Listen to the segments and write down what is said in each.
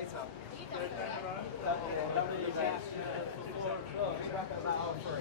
later. Lovely event. Wrap it about 3.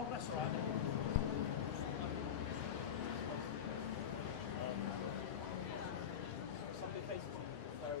Oh, that's all right. Some of the cases are very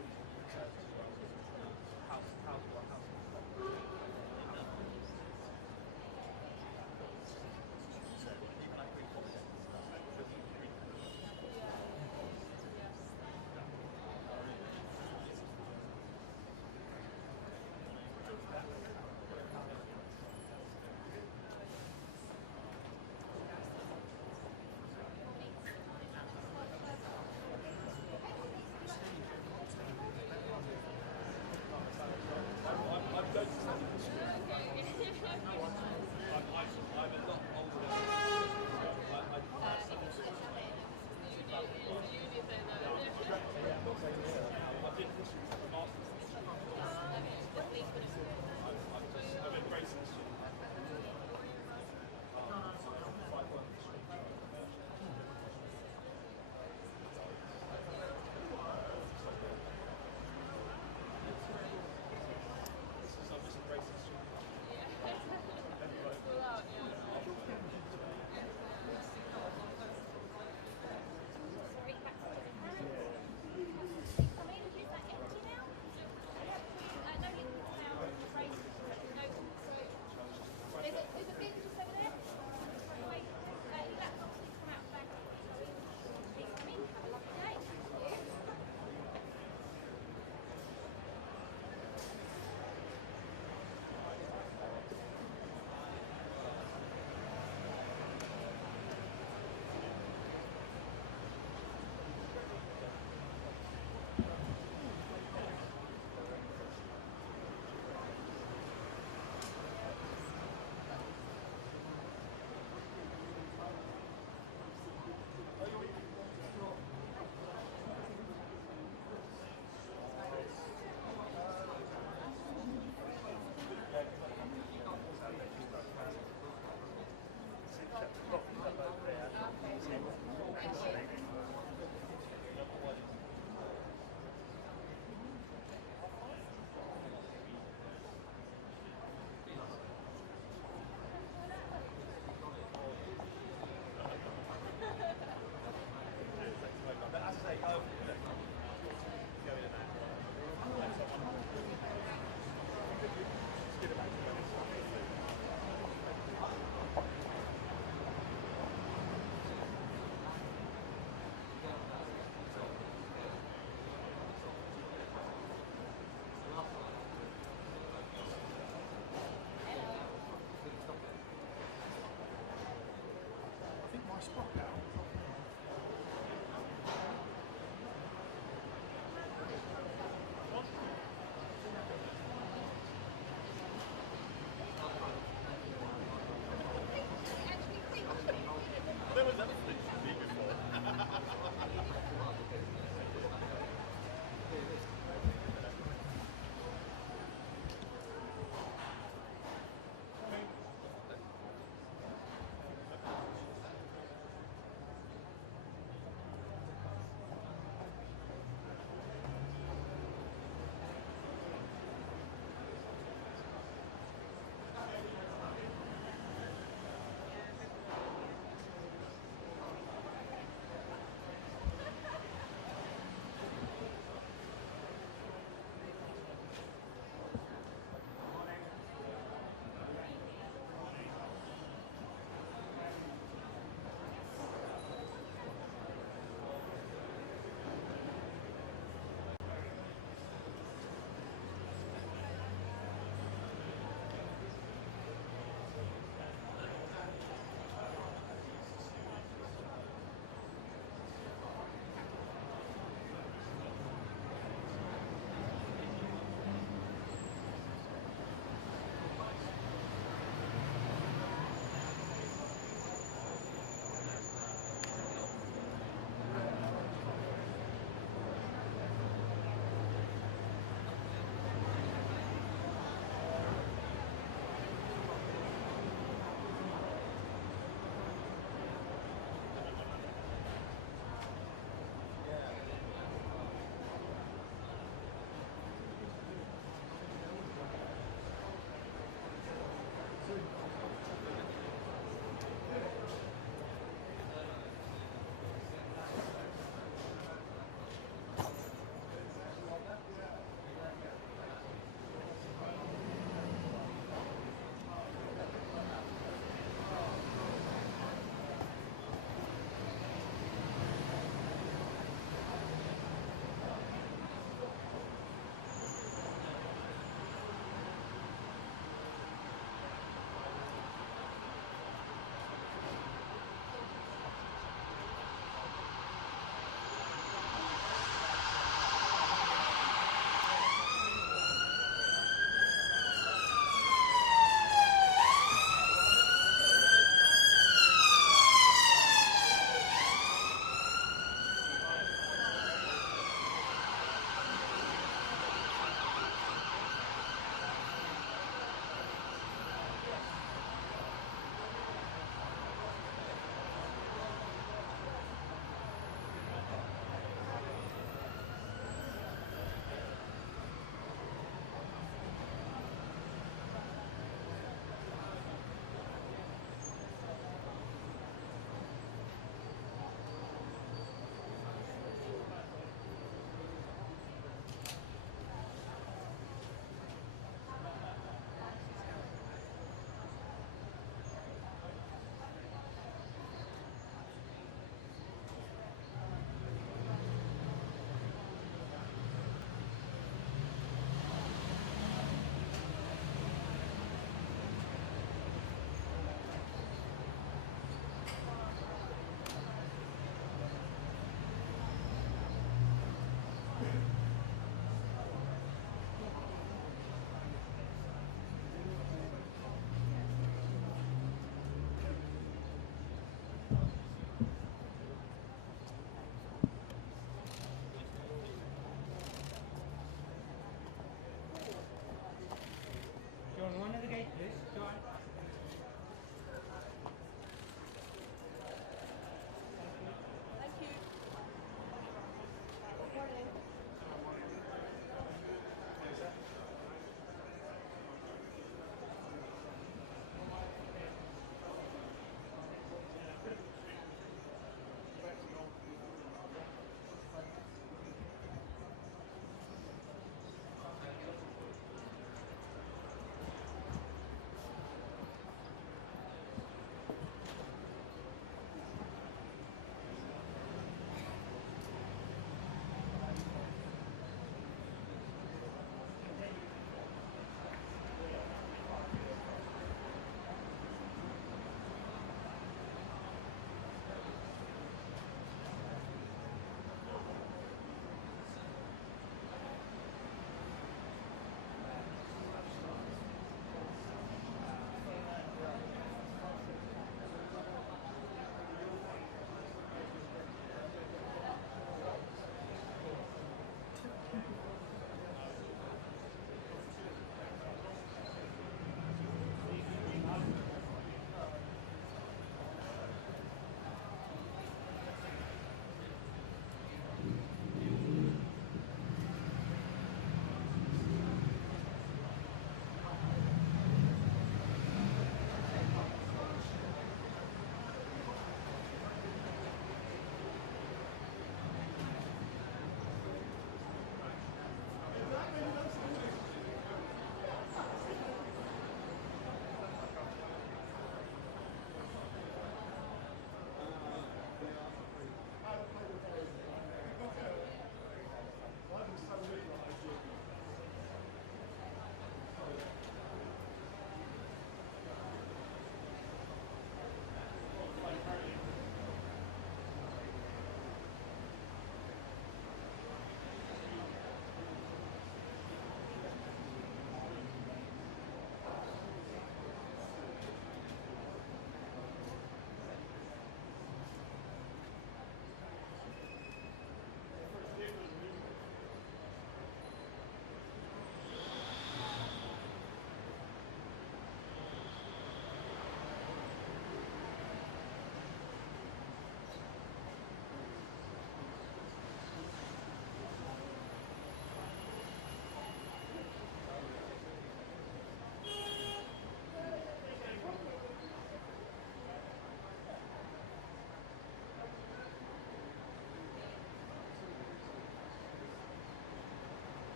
house.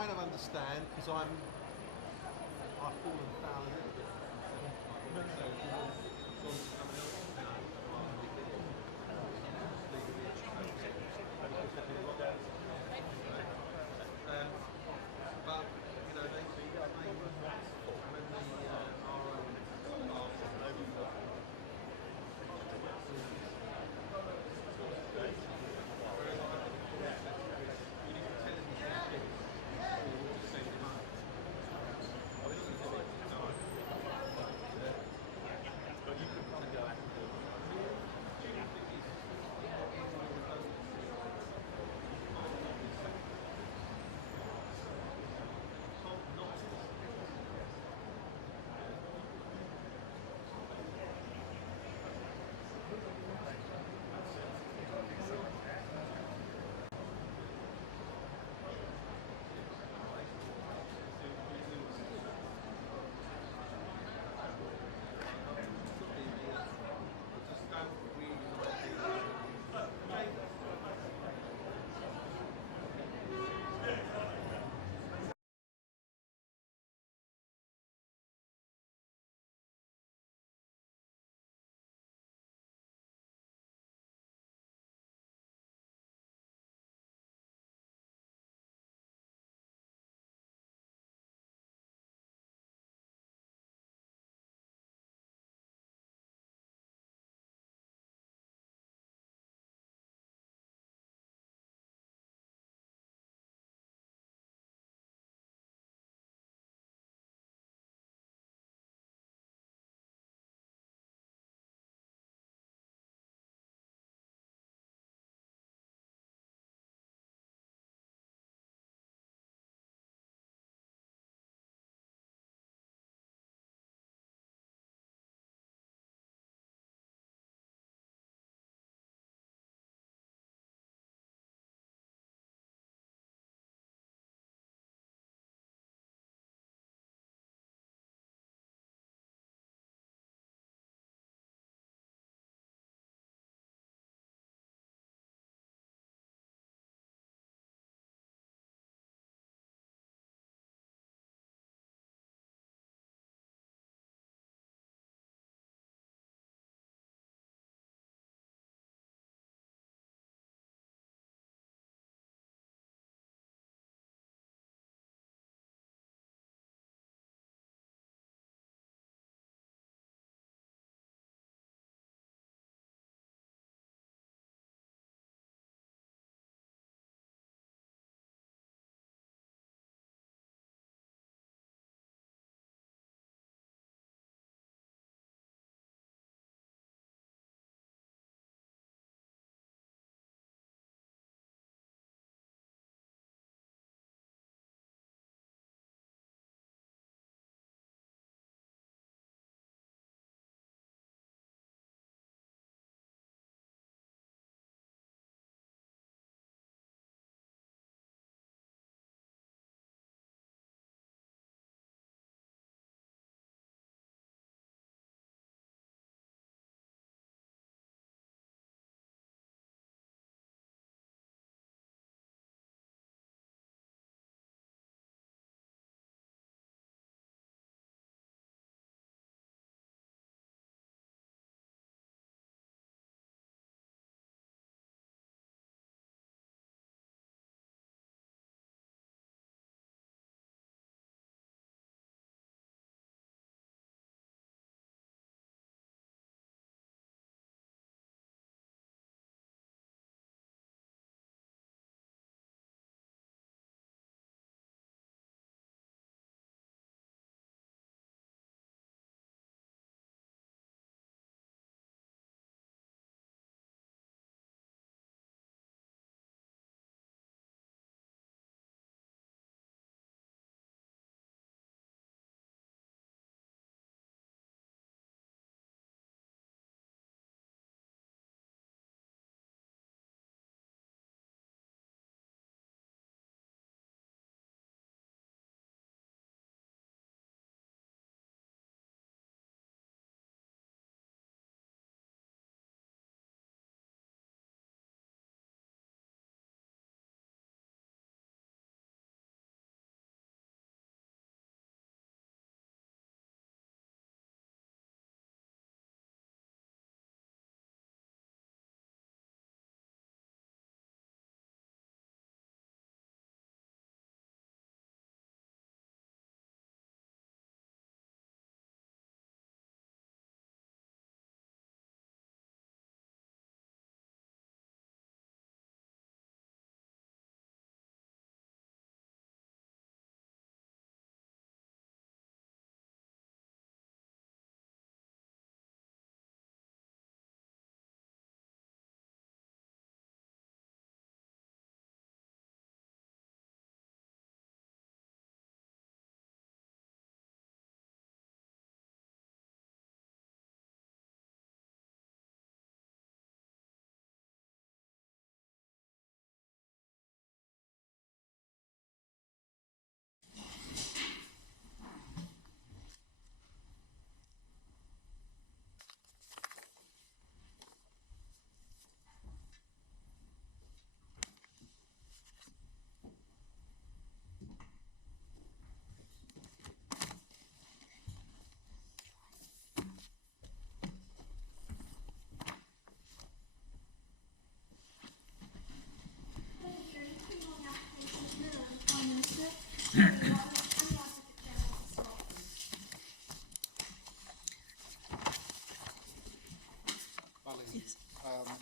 kind of understand because I've fallen foul a little bit. But you know, when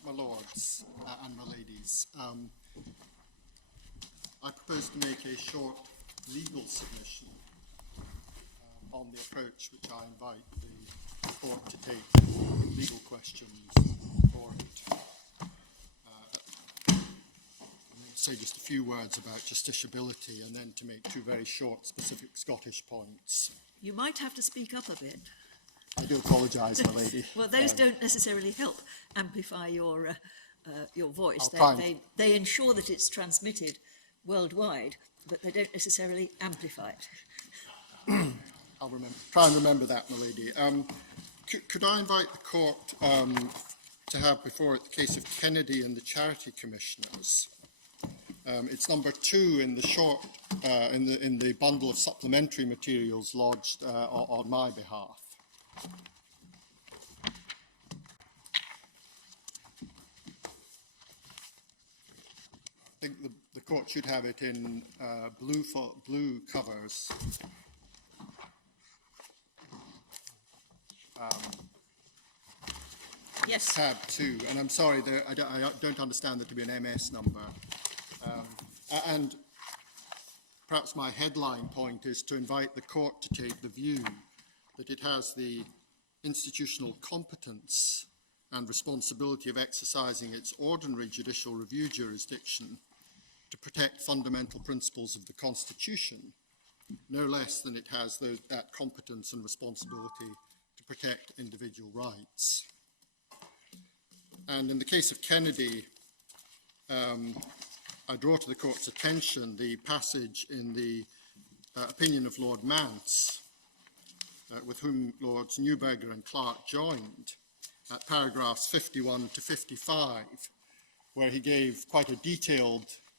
my lords and my ladies. I propose to make a short legal submission on the approach which I invite the court to take legal questions for it. Say just a few words about justiciability and then to make two very short specific Scottish points. You might have to speak up a bit. I do apologise, my lady. Well, those don't necessarily help amplify your voice. They ensure that it's transmitted worldwide, but they don't necessarily amplify it. I'll try and remember that, my lady. Could I invite the court to have before it the case of Kennedy and the Charity Commissioners? It's number 2 in the short in the bundle of supplementary materials lodged on my behalf. I think the court should have it in blue covers. Yes. Tab 2, and I'm sorry, I don't understand there to be an MS number. And perhaps my headline point is to invite the court to take the view that it has the institutional competence and responsibility of exercising its ordinary judicial review jurisdiction to protect fundamental principles of the Constitution, no less than it has that competence and responsibility to protect individual rights. And in the case of Kennedy, I draw to the court's attention the passage in the opinion of Lord Mance, with whom Lords Newberger and Clark joined, at paragraphs 51 to 55, where he gave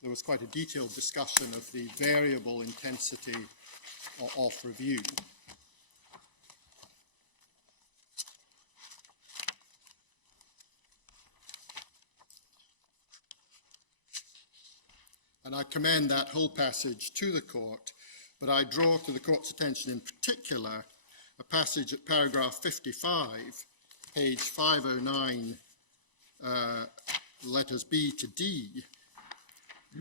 there was quite a detailed discussion of the variable intensity of review. And I commend that whole passage to the court, but I draw to the court's attention in particular a passage at paragraph 55, page 509, letters B to D,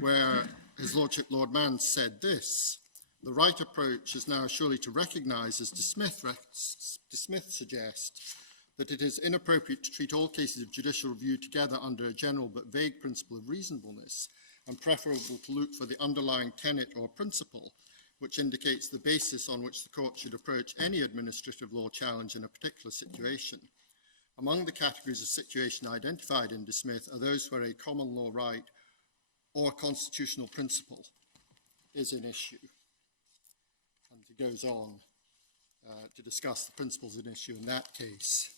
where His Lordship Lord Mance said this: "The right approach is now surely to recognise, as De Smith suggests, that it is inappropriate to treat all cases of judicial review together under a general but vague principle of reasonableness, and preferable to look for the underlying tenet or principle which indicates the basis on which the court should approach any administrative law challenge in a particular situation. Among the categories of situation identified in De Smith are those where a common law right or constitutional principle is in issue." And he goes on to discuss the principles in issue in that case.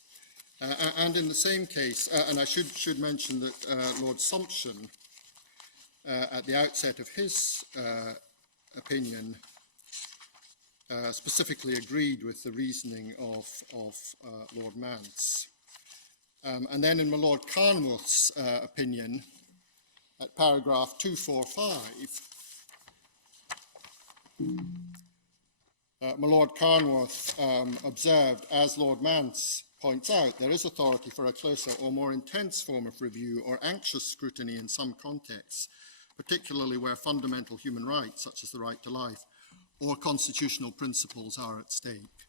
And in the same case, and I should mention that Lord Sumption, at the outset of his opinion, specifically agreed with the reasoning of Lord Mance. And then in my Lord Carnwath's opinion, at paragraph 245, my Lord Carnwath observed, as Lord Mance points out, there is authority for a closer or more intense form of review or anxious scrutiny in some contexts, particularly where fundamental human rights, such as the right to life, or constitutional principles are at stake.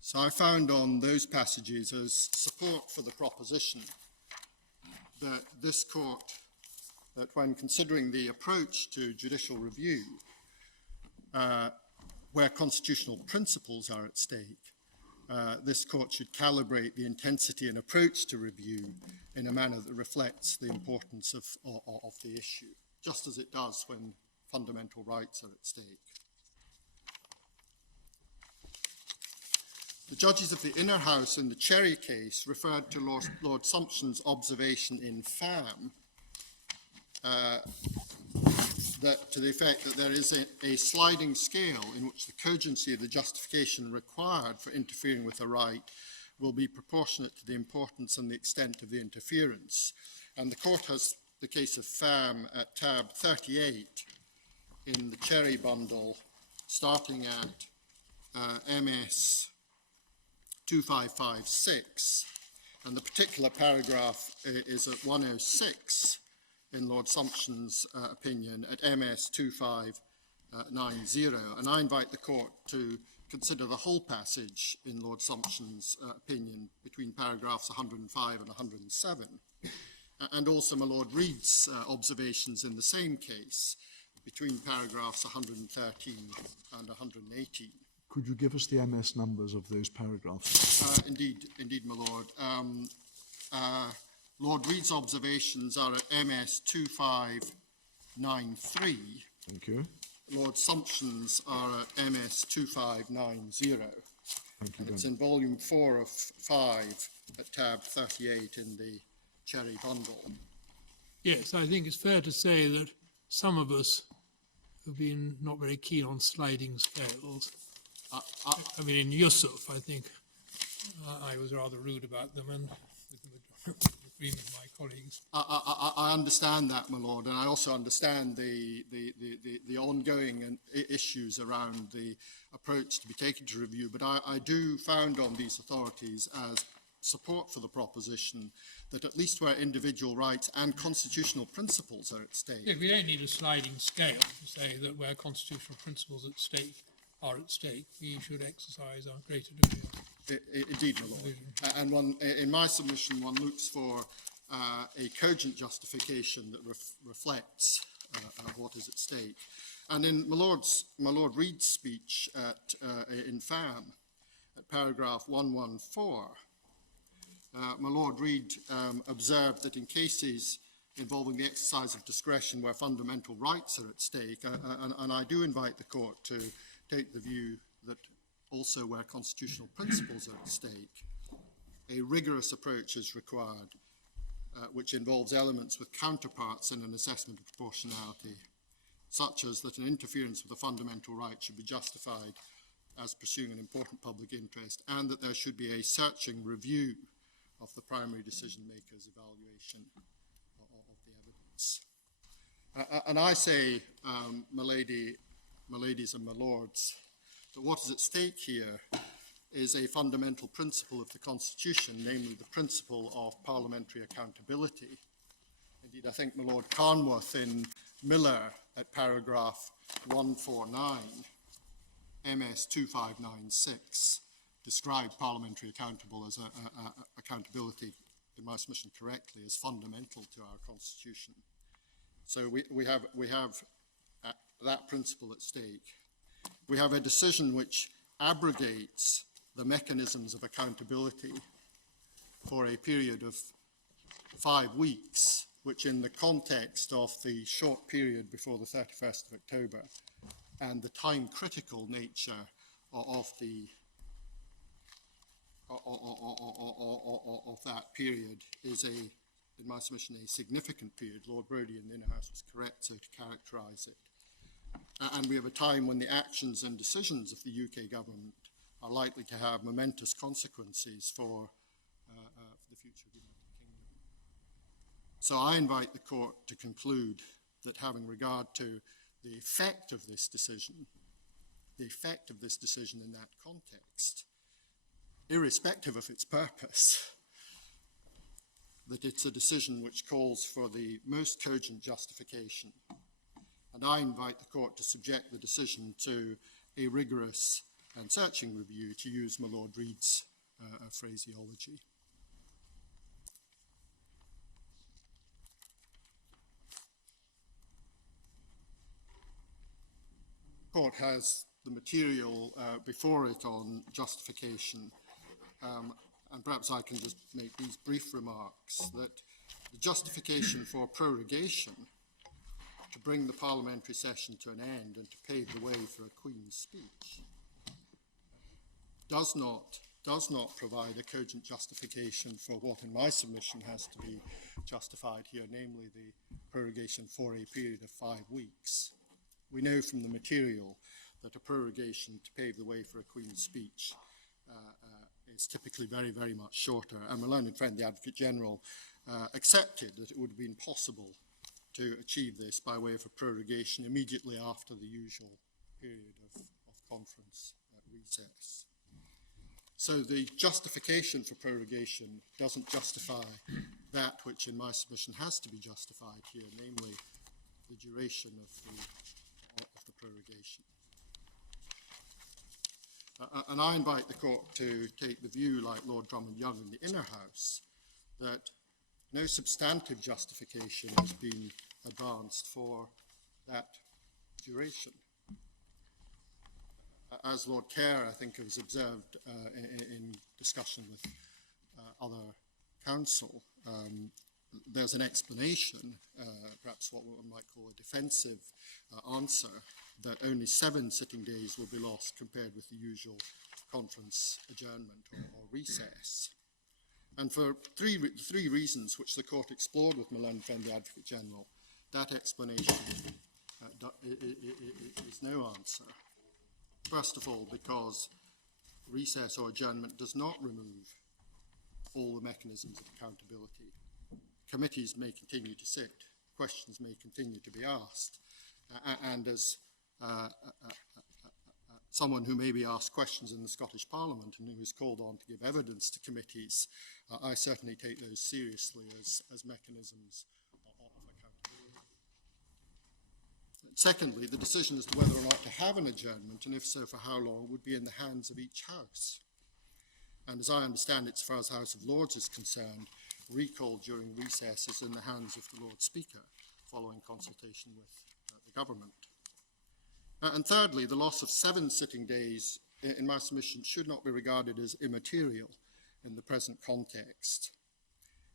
So I found on those passages as support for the proposition that this court, that when considering the approach to judicial review, where constitutional principles are at stake, this court should calibrate the intensity and approach to review in a manner that reflects the importance of the issue, just as it does when fundamental rights are at stake. The judges of the Inner House in the Cherry case referred to Lord Sumption's observation in Pham, that to the effect that there is a sliding scale in which the cogency of the justification required for interfering with a right will be proportionate to the importance and the extent of the interference. And the court has the case of Pham at tab 38 in the Cherry bundle, starting at MS 2556, And the particular paragraph is at 106 in Lord Sumption's opinion at MS 2590. And I invite the court to consider the whole passage in Lord Sumption's opinion between paragraphs 105 and 107, and also my Lord Reid's observations in the same case between paragraphs 113 and 118. Could you give us the MS numbers of those paragraphs? Indeed, my Lord. Lord Reid's observations are at MS 2593. Thank you. Lord Sumption's are at MS 2590. Thank you. And it's in volume 4 of 5 at tab 38 in the Cherry Bundle. Yes, I think it's fair to say that some of us have been not very keen on sliding scales. I mean, in Yusuf, I think I was rather rude about them, and with agreement with my colleagues. I understand that, my Lord, and I also understand the ongoing issues around the approach to be taken to review, but I do found on these authorities as support for the proposition that at least where individual rights and constitutional principles are at stake. Yeah, we don't need a sliding scale to say that where constitutional principles are at stake, we should exercise our greater degree of Indeed, my Lord. And in my submission, one looks for a cogent justification that reflects what is at stake. And in my Lord Reid's speech in FAM, at paragraph 114, my Lord Reid observed that in cases involving the exercise of discretion where fundamental rights are at stake, and I do invite the court to take the view that also where constitutional principles are at stake, a rigorous approach is required, which involves elements with counterparts in an assessment of proportionality, such as that an interference with a fundamental right should be justified as pursuing an important public interest, and that there should be a searching review of the primary decision maker's evaluation of the evidence. And I say, my ladies and my lords, that what is at stake here is a fundamental principle of the Constitution, namely the principle of parliamentary accountability. Indeed, I think my Lord Carnworth in Miller at paragraph 149, MS 2596, described parliamentary accountability, in my submission correctly, as fundamental to our Constitution. So we have that principle at stake. We have a decision which abrogates the mechanisms of accountability for a period of 5 weeks, which in the context of the short period before the 31st of October and the time-critical nature of that period is in my submission, a significant period. Lord Brodie in the Inner House was correct so to characterise it. And we have a time when the actions and decisions of the UK government are likely to have momentous consequences for the future of the United Kingdom. So I invite the court to conclude that having regard to the effect of this decision in that context, irrespective of its purpose, that it's a decision which calls for the most cogent justification. And I invite the court to subject the decision to a rigorous and searching review, to use my Lord Reid's phraseology. The court has the material before it on justification, and perhaps I can just make these brief remarks, that the justification for prorogation to bring the parliamentary session to an end and to pave the way for a Queen's speech does not provide a cogent justification for what in my submission has to be justified here, namely the prorogation for a period of 5 weeks. We know from the material that a prorogation to pave the way for a Queen's speech is typically very, very much shorter. And my learned friend, the Advocate General, accepted that it would have been possible to achieve this by way of a prorogation immediately after the usual period of conference recess. So the justification for prorogation doesn't justify that which in my submission has to be justified here, namely the duration of the prorogation. And I invite the court to take the view, like Lord Drummond Young in the Inner House, that no substantive justification has been advanced for that duration. As Lord Kerr, I think, has observed in discussion with other counsel, there's an explanation, perhaps what one might call a defensive answer, that only 7 sitting days will be lost compared with the usual conference adjournment or recess. And for three reasons which the court explored with my learned friend, the Advocate General, that explanation is no answer. First of all, because recess or adjournment does not remove all the mechanisms of accountability. Committees may continue to sit, questions may continue to be asked, and as someone who may be asked questions in the Scottish Parliament and who is called on to give evidence to committees, I certainly take those seriously as mechanisms of accountability. Secondly, the decision as to whether or not to have an adjournment, and if so, for how long, would be in the hands of each House. And as I understand it, as far as the House of Lords is concerned, recall during recess is in the hands of the Lord Speaker, following consultation with the government. And thirdly, the loss of 7 sitting days, in my submission, should not be regarded as immaterial in the present context.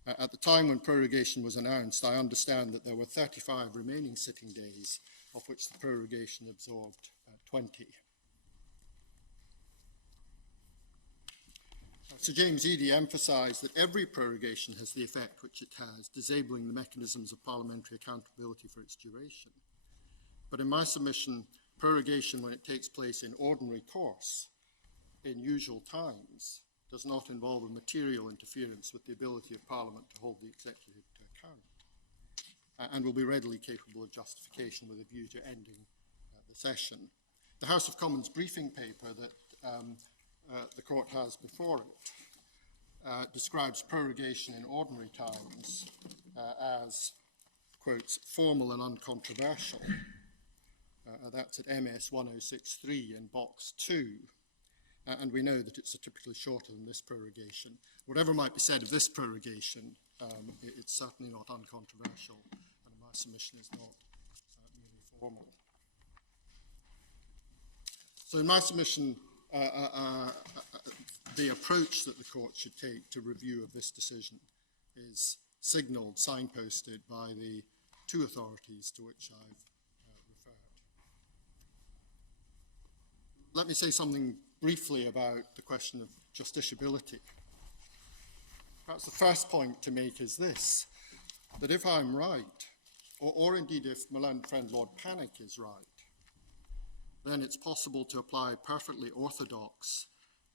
At the time when prorogation was announced, I understand that there were 35 remaining sitting days, of which the prorogation absorbed 20. Sir James Eadie emphasised that every prorogation has the effect which it has, disabling the mechanisms of parliamentary accountability for its duration. But in my submission, prorogation, when it takes place in ordinary course, in usual times, does not involve a material interference with the ability of Parliament to hold the executive to account, and will be readily capable of justification with a view to ending the session. The House of Commons briefing paper that the court has before it describes prorogation in ordinary times as, quotes, formal and uncontroversial. That's at MS 1063 in box 2. And we know that it's typically shorter than this prorogation. Whatever might be said of this prorogation, it's certainly not uncontroversial, and my submission is not merely formal. So in my submission, the approach that the court should take to review of this decision is signalled, signposted by the 2 authorities to which I've referred. Let me say something briefly about the question of justiciability. Perhaps the first point to make is this, that if I'm right, or indeed if my learned friend Lord Panic is right, then it's possible to apply perfectly orthodox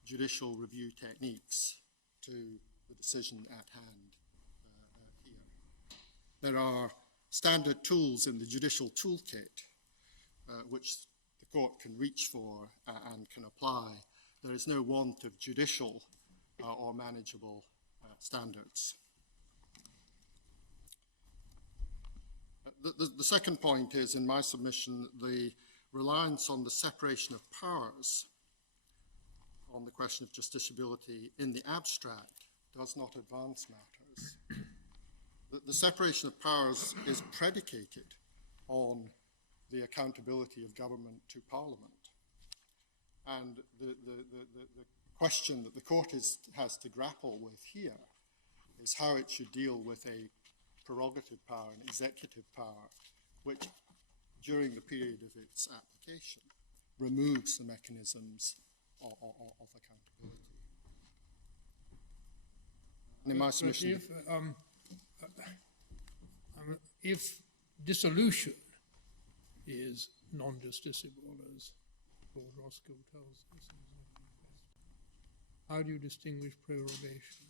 judicial review techniques to the decision at hand here. There are standard tools in the judicial toolkit which the court can reach for and can apply. There is no want of judicial or manageable standards. The second point is, in my submission, the reliance on the separation of powers on the question of justiciability in the abstract does not advance matters. The separation of powers is predicated on the accountability of government to Parliament. And the question that the court has to grapple with here is how it should deal with a prerogative power, an executive power, which during the period of its application removes the mechanisms of accountability. And in my submission, if dissolution is non-justiciable, as Lord Roscoe tells us, how do you distinguish prorogation?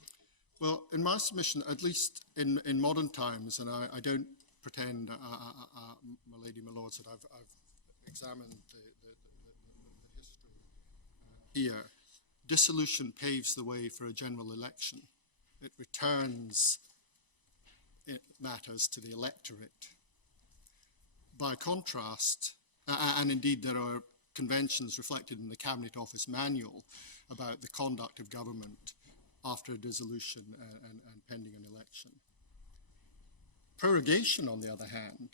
well, in my submission, at least in modern times, and I don't pretend, my lady, my lords, that I've examined the history here. dissolution paves the way for a general election. It returns matters to the electorate. By contrast, and indeed there are conventions reflected in the Cabinet Office manual about the conduct of government after a dissolution and pending an election. Prorogation, on the other hand,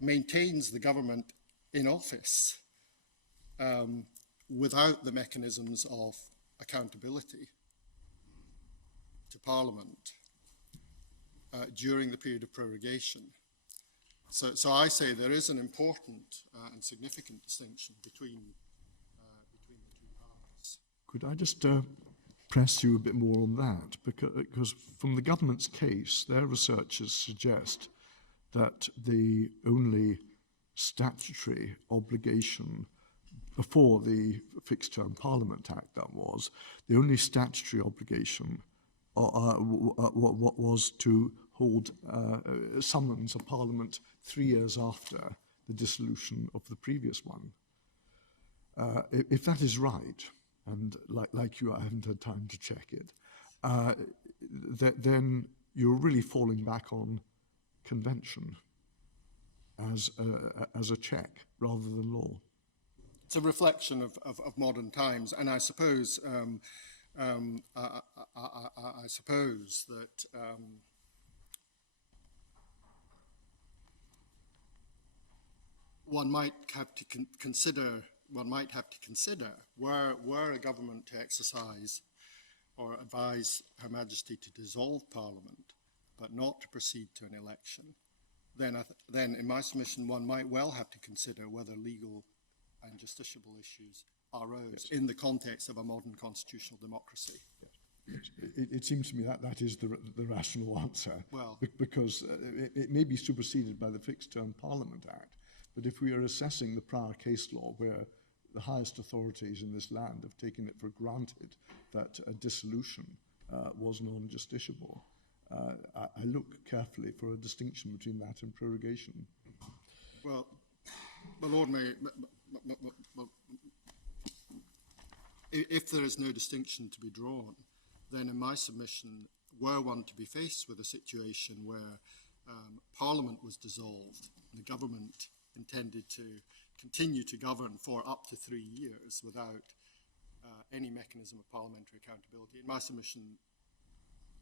maintains the government in office without the mechanisms of accountability to Parliament during the period of prorogation. So I say there is an important and significant distinction between the two parts. Could I just press you a bit more on that? Because from the government's case, their researchers suggest that the only statutory obligation before the Fixed Term Parliament Act, that was, the only statutory obligation was to hold summons a Parliament 3 years after the dissolution of the previous one. If that is right, and like you, I haven't had time to check it, then you're really falling back on convention as a check rather than law. It's a reflection of modern times, and I suppose I suppose that one might have to consider were a government to exercise or advise Her Majesty to dissolve Parliament, but not to proceed to an election, then in my submission one might well have to consider whether legal and justiciable issues arose in the context of a modern constitutional democracy. Yes. It seems to me that is the rational answer. Well, because it may be superseded by the Fixed Term Parliament Act, but if we are assessing the prior case law where the highest authorities in this land have taken it for granted that a dissolution was non-justiciable, I look carefully for a distinction between that and prorogation. Well, my Lord Mayor, if there is no distinction to be drawn, then in my submission, were one to be faced with a situation where Parliament was dissolved and the government intended to continue to govern for up to 3 years without any mechanism of parliamentary accountability, in my submission,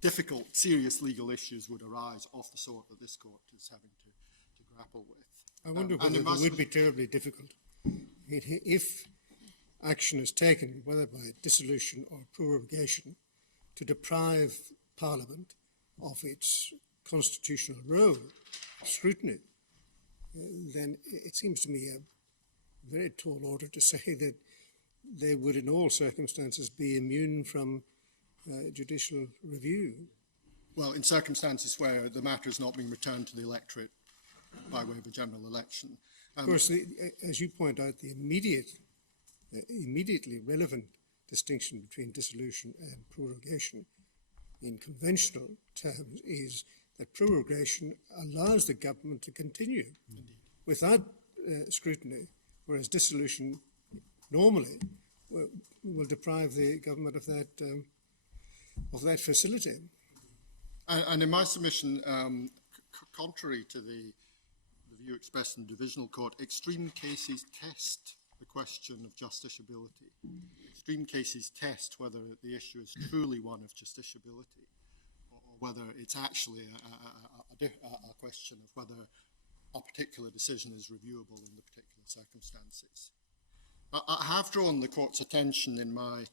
difficult, serious legal issues would arise of the sort that this court is having to grapple with. I wonder whether it would be terribly difficult if action is taken, whether by dissolution or prorogation, to deprive Parliament of its constitutional role, scrutiny. Then it seems to me a very tall order to say that they would in all circumstances be immune from judicial review. Well, in circumstances where the matter is not being returned to the electorate by way of a general election. Of course, as you point out, the immediately relevant distinction between dissolution and prorogation in conventional terms is that prorogation allows the government to continue without scrutiny, whereas dissolution normally will deprive the government of that facility. And in my submission, contrary to the view expressed in the Divisional Court, extreme cases test the question of justiciability. Extreme cases test whether the issue is truly one of justiciability, or whether it's actually a question of whether a particular decision is reviewable in the particular circumstances. I have drawn the court's attention in my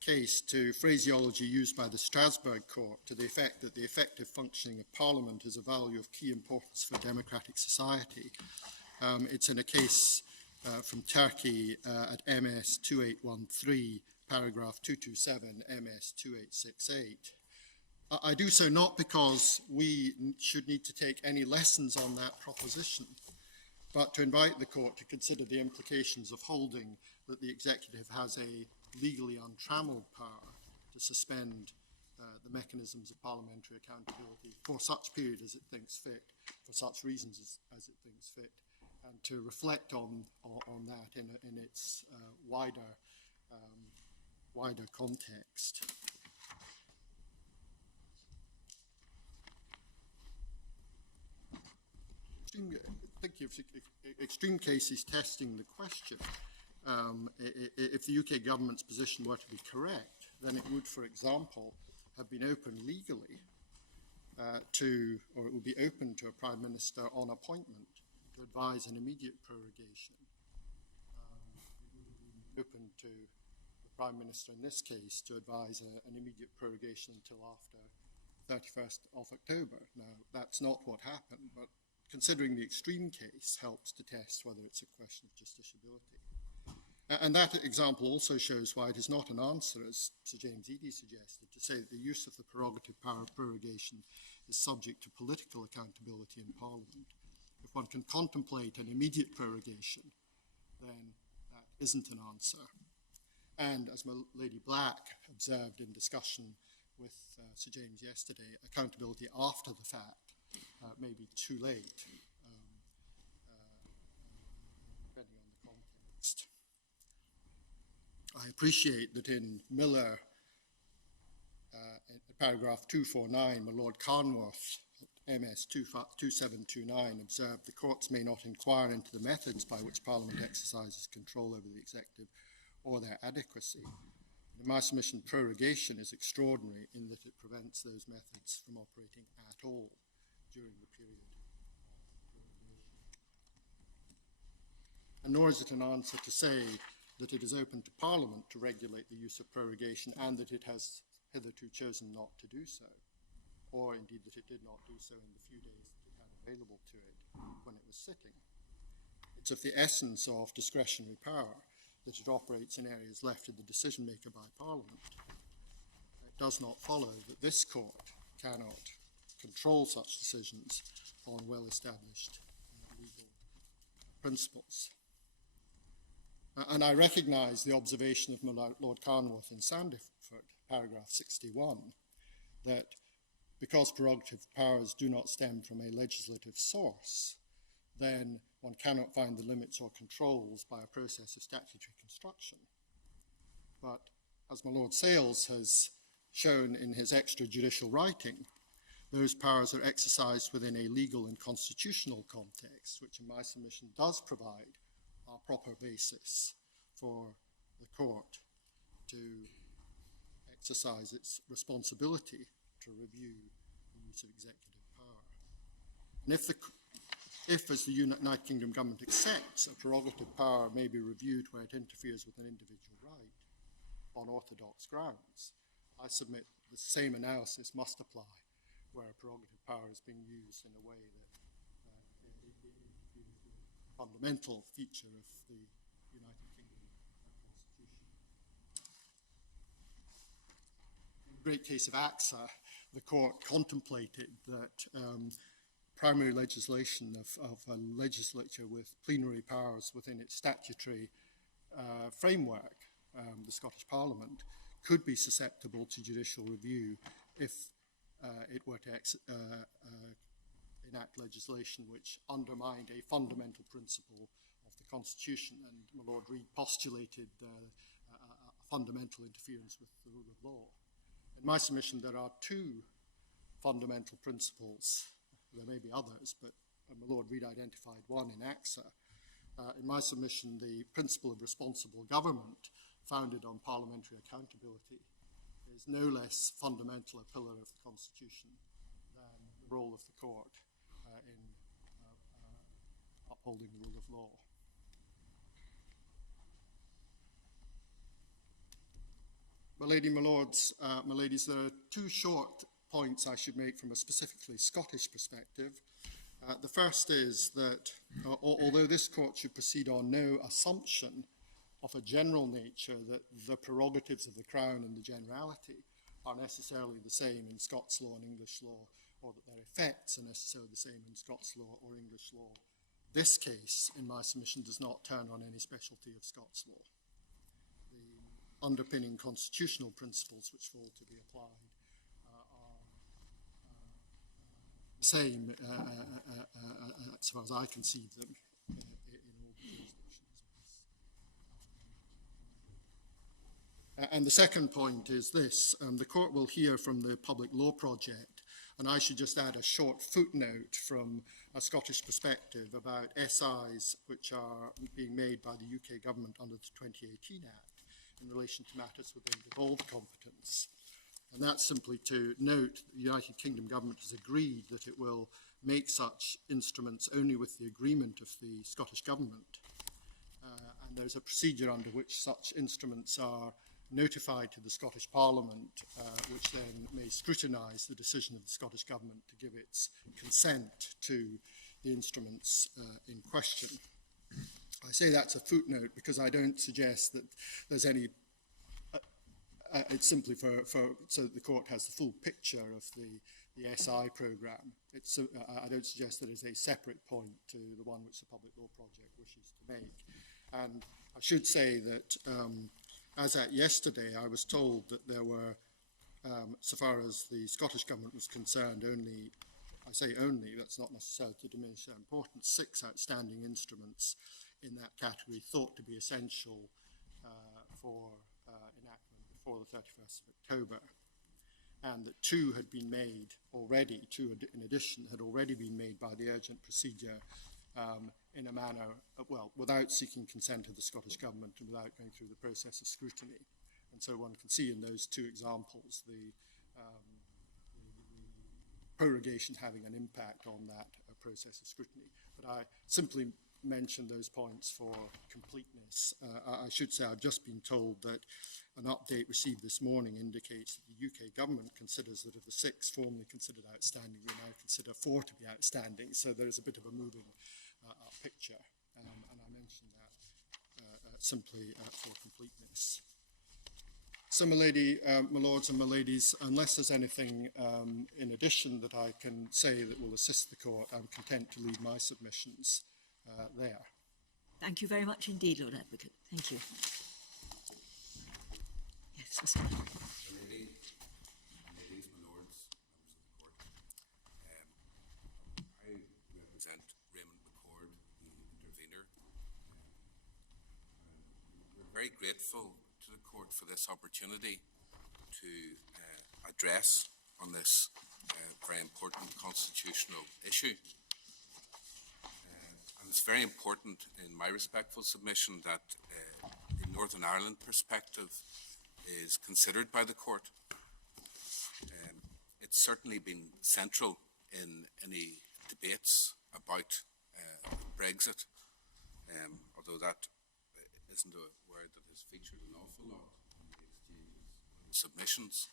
case to phraseology used by the Strasbourg court to the effect that the effective functioning of Parliament is a value of key importance for democratic society. It's in a case from Turkey at MS 2813, paragraph 227, MS 2868. I do so not because we should need to take any lessons on that proposition, but to invite the court to consider the implications of holding that the executive has a legally untrammeled power to suspend the mechanisms of parliamentary accountability for such period as it thinks fit, for such reasons as it thinks fit, and to reflect on that in its wider wider context. Thinking of extreme cases testing the question, if the UK government's position were to be correct, then it would, for example, have been open legally or it would be open to a Prime Minister on appointment to advise an immediate prorogation. It would have been open to the Prime Minister in this case to advise an immediate prorogation until after 31st of October. Now, that's not what happened, but considering the extreme case helps to test whether it's a question of justiciability. And that example also shows why it is not an answer, as Sir James Eadie suggested, to say that the use of the prerogative power of prorogation is subject to political accountability in Parliament. If one can contemplate an immediate prorogation, then that isn't an answer. And as Lady Black observed in discussion with Sir James yesterday, accountability after the fact may be too late, depending on the context. I appreciate that in Miller, in paragraph 249, my Lord Carnworth, MS 2729, observed the courts may not inquire into the methods by which Parliament exercises control over the executive or their adequacy. In my submission, prorogation is extraordinary in that it prevents those methods from operating at all during the period of prorogation. And nor is it an answer to say that it is open to Parliament to regulate the use of prorogation and that it has hitherto chosen not to do so, or indeed that it did not do so in the few days that it had available to it when it was sitting. It's of the essence of discretionary power that it operates in areas left to the decision maker by Parliament. It does not follow that this court cannot control such decisions on well-established legal principles. And I recognise the observation of my Lord Carnworth in Sandiford, paragraph 61, that because prerogative powers do not stem from a legislative source, then one cannot find the limits or controls by a process of statutory construction. But as my Lord Sales has shown in his extrajudicial writing, those powers are exercised within a legal and constitutional context, which in my submission does provide a proper basis for the court to exercise its responsibility to review the use of executive power. And if, as the United Kingdom government accepts, a prerogative power may be reviewed where it interferes with an individual right on orthodox grounds, I submit the same analysis must apply where a prerogative power is being used in a way that interferes with the fundamental feature of the United Kingdom Constitution. In the great case of AXA, the court contemplated that primary legislation of a legislature with plenary powers within its statutory framework, the Scottish Parliament, could be susceptible to judicial review if it were to enact legislation which undermined a fundamental principle of the Constitution. And my Lord Reid postulated a fundamental interference with the rule of law. In my submission, there are two fundamental principles. There may be others, but my Lord Reid identified one in AXA. In my submission, the principle of responsible government, founded on parliamentary accountability, is no less fundamental a pillar of the Constitution than the role of the court in upholding the rule of law. My lady, my lords, my ladies, there are two short points I should make from a specifically Scottish perspective. The first is that although this court should proceed on no assumption of a general nature that the prerogatives of the Crown and the generality are necessarily the same in Scots law and English law, or that their effects are necessarily the same in Scots law or English law, this case, in my submission, does not turn on any specialty of Scots law. The underpinning constitutional principles which fall to be applied are the same, as far as I conceive them, in all jurisdictions. And the second point is this. The court will hear from the Public Law Project, and I should just add a short footnote from a Scottish perspective about SIs which are being made by the UK government under the 2018 Act in relation to matters within devolved competence. And that's simply to note that the United Kingdom government has agreed that it will make such instruments only with the agreement of the Scottish government. And there's a procedure under which such instruments are notified to the Scottish Parliament, which then may scrutinise the decision of the Scottish Government to give its consent to the instruments in question. I say that's a footnote because I don't suggest that there's any, it's simply so that the court has the full picture of the SI programme. I don't suggest that it's a separate point to the one which the Public Law Project wishes to make. And I should say that as at yesterday, I was told that there were, so far as the Scottish Government was concerned, only, I say only, that's not necessarily to diminish their importance, 6 outstanding instruments in that category thought to be essential for enactment before the 31st of October. And that 2 had been made already, 2 in addition had already been made by the urgent procedure in a manner, well, without seeking consent of the Scottish Government and without going through the process of scrutiny. And so one can see in those 2 examples the prorogation having an impact on that process of scrutiny. But I simply mention those points for completeness. I should say I've just been told that an update received this morning indicates that the UK government considers that of the 6 formerly considered outstanding, we now consider 4 to be outstanding. So there's a bit of a moving picture, and I mentioned that simply for completeness. So, my lords and my ladies, unless there's anything in addition that I can say that will assist the court, I'm content to leave my submissions there. Thank you very much indeed, Lord Advocate. Thank you. Yes, Mr. Ladies, my lords, members of the court, I represent Raymond McCord, the intervener. We're very grateful to the court for this opportunity to address on this very important constitutional issue. And it's very important in my respectful submission that the Northern Ireland perspective is considered by the court. It's certainly been central in any debates about Brexit, although that isn't a word that has featured an awful lot in the exchanges and submissions.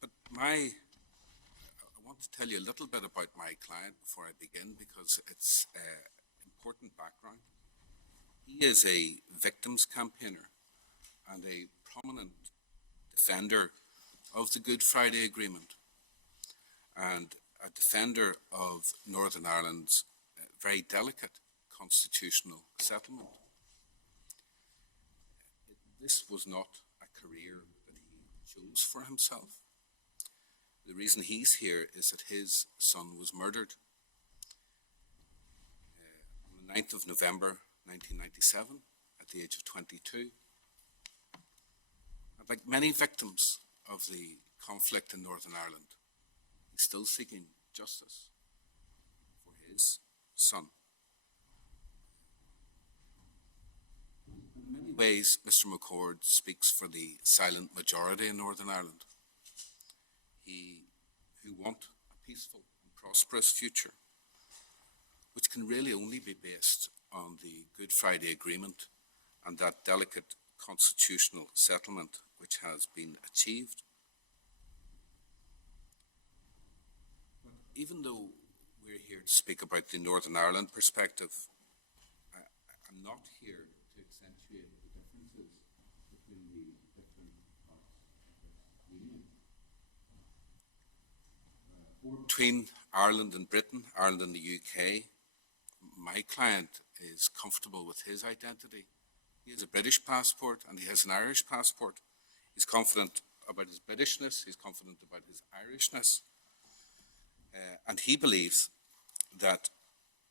But I want to tell you a little bit about my client before I begin, because it's important background. He is a victims campaigner and a prominent defender of the Good Friday Agreement and a defender of Northern Ireland's very delicate constitutional settlement. This was not a career that he chose for himself. The reason he's here is that his son was murdered on the 9th of November 1997 at the age of 22. And like many victims of the conflict in Northern Ireland, he's still seeking justice for his son. In many ways, Mr. McCord speaks for the silent majority in Northern Ireland, who want a peaceful and prosperous future, which can really only be based on the Good Friday Agreement and that delicate constitutional settlement which has been achieved. But even though we're here to speak about the Northern Ireland perspective, I'm not here to accentuate the differences between the different parts of the Union. Between Ireland and Britain, Ireland and the UK, my client is comfortable with his identity. He has a British passport and he has an Irish passport. He's confident about his Britishness, he's confident about his Irishness, and he believes that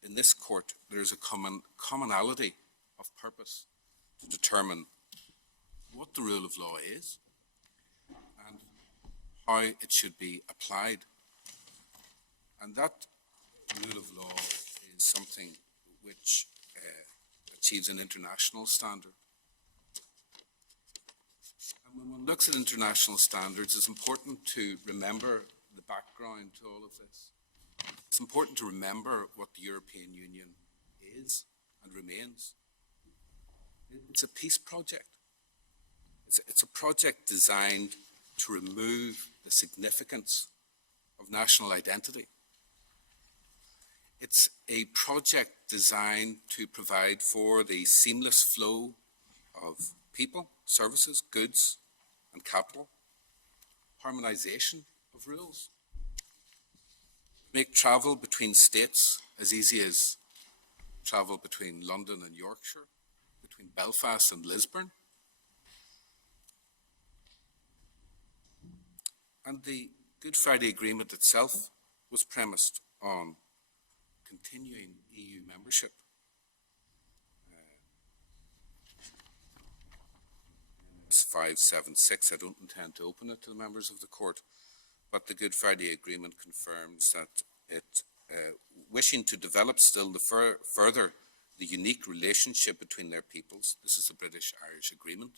in this court there is a commonality of purpose to determine what the rule of law is and how it should be applied. And that rule of law is something which achieves an international standard. And when one looks at international standards, it's important to remember the background to all of this. It's important to remember what the European Union is and remains. It's a peace project. It's a project designed to remove the significance of national identity. It's a project designed to provide for the seamless flow of people, services, goods, and capital, harmonisation of rules, make travel between states as easy as travel between London and Yorkshire, between Belfast and Lisburn. And the Good Friday Agreement itself was premised on continuing EU membership. It's 576. I don't intend to open it to the members of the court, but the Good Friday Agreement confirms that it, wishing to develop still further the unique relationship between their peoples, this is the British-Irish Agreement,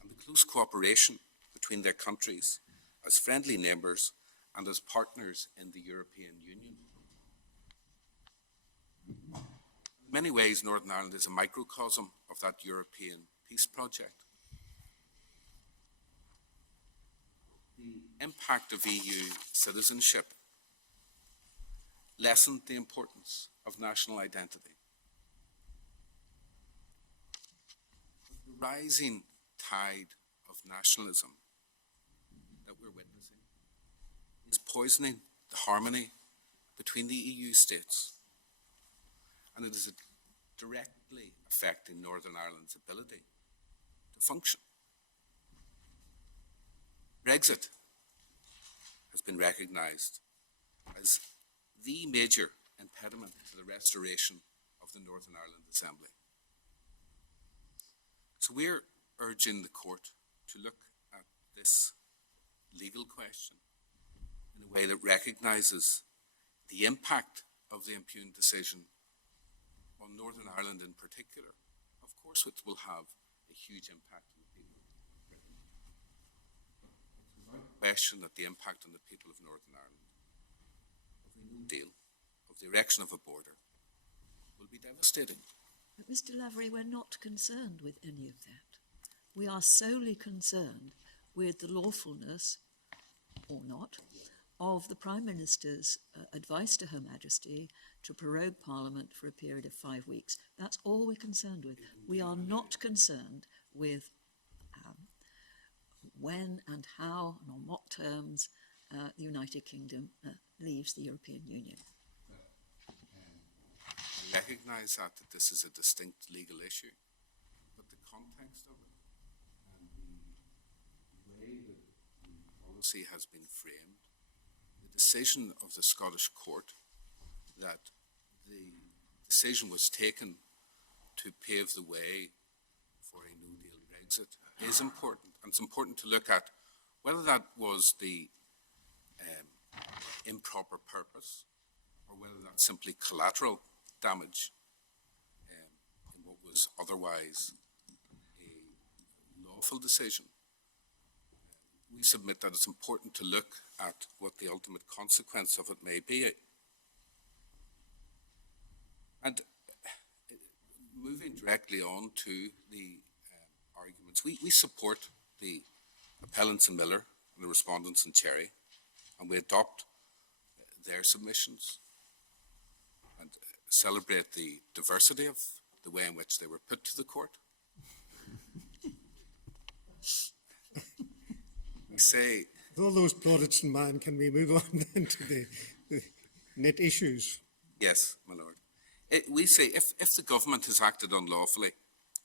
and the close cooperation between their countries as friendly neighbours and as partners in the European Union. In many ways, Northern Ireland is a microcosm of that European peace project. The impact of EU citizenship lessened the importance of national identity. The rising tide of nationalism that we're witnessing is poisoning the harmony between the EU states, and it is directly affecting Northern Ireland's ability to function. Brexit has been recognised as the major impediment to the restoration of the Northern Ireland Assembly. So we're urging the court to look at this legal question in a way that recognises the impact of the impugned decision on Northern Ireland in particular. Of course, it will have a huge impact on the people of Britain. It's without question that the impact on the people of Northern Ireland of a no deal, of the erection of a border, will be devastating. But Mr. Lavery, we're not concerned with any of that. We are solely concerned with the lawfulness, or not, of the Prime Minister's advice to Her Majesty to prorogue Parliament for a period of 5 weeks. That's all we're concerned with. We are not concerned with when and how and on what terms the United Kingdom leaves the European Union. I recognise that this is a distinct legal issue, but the context of it and the way that the policy has been framed, the decision of the Scottish court that the decision was taken to pave the way for a no-deal Brexit is important, and it's important to look at whether that was the improper purpose or whether that's simply collateral damage in what was otherwise a lawful decision. We submit that it's important to look at what the ultimate consequence of it may be. And moving directly on to the arguments, we support the appellants in Miller and the respondents in Cherry, and we adopt their submissions and celebrate the diversity of the way in which they were put to the court. We say... With all those plaudits in mind, can we move on then to the net issues? Yes, my lord. We say if the government has acted unlawfully,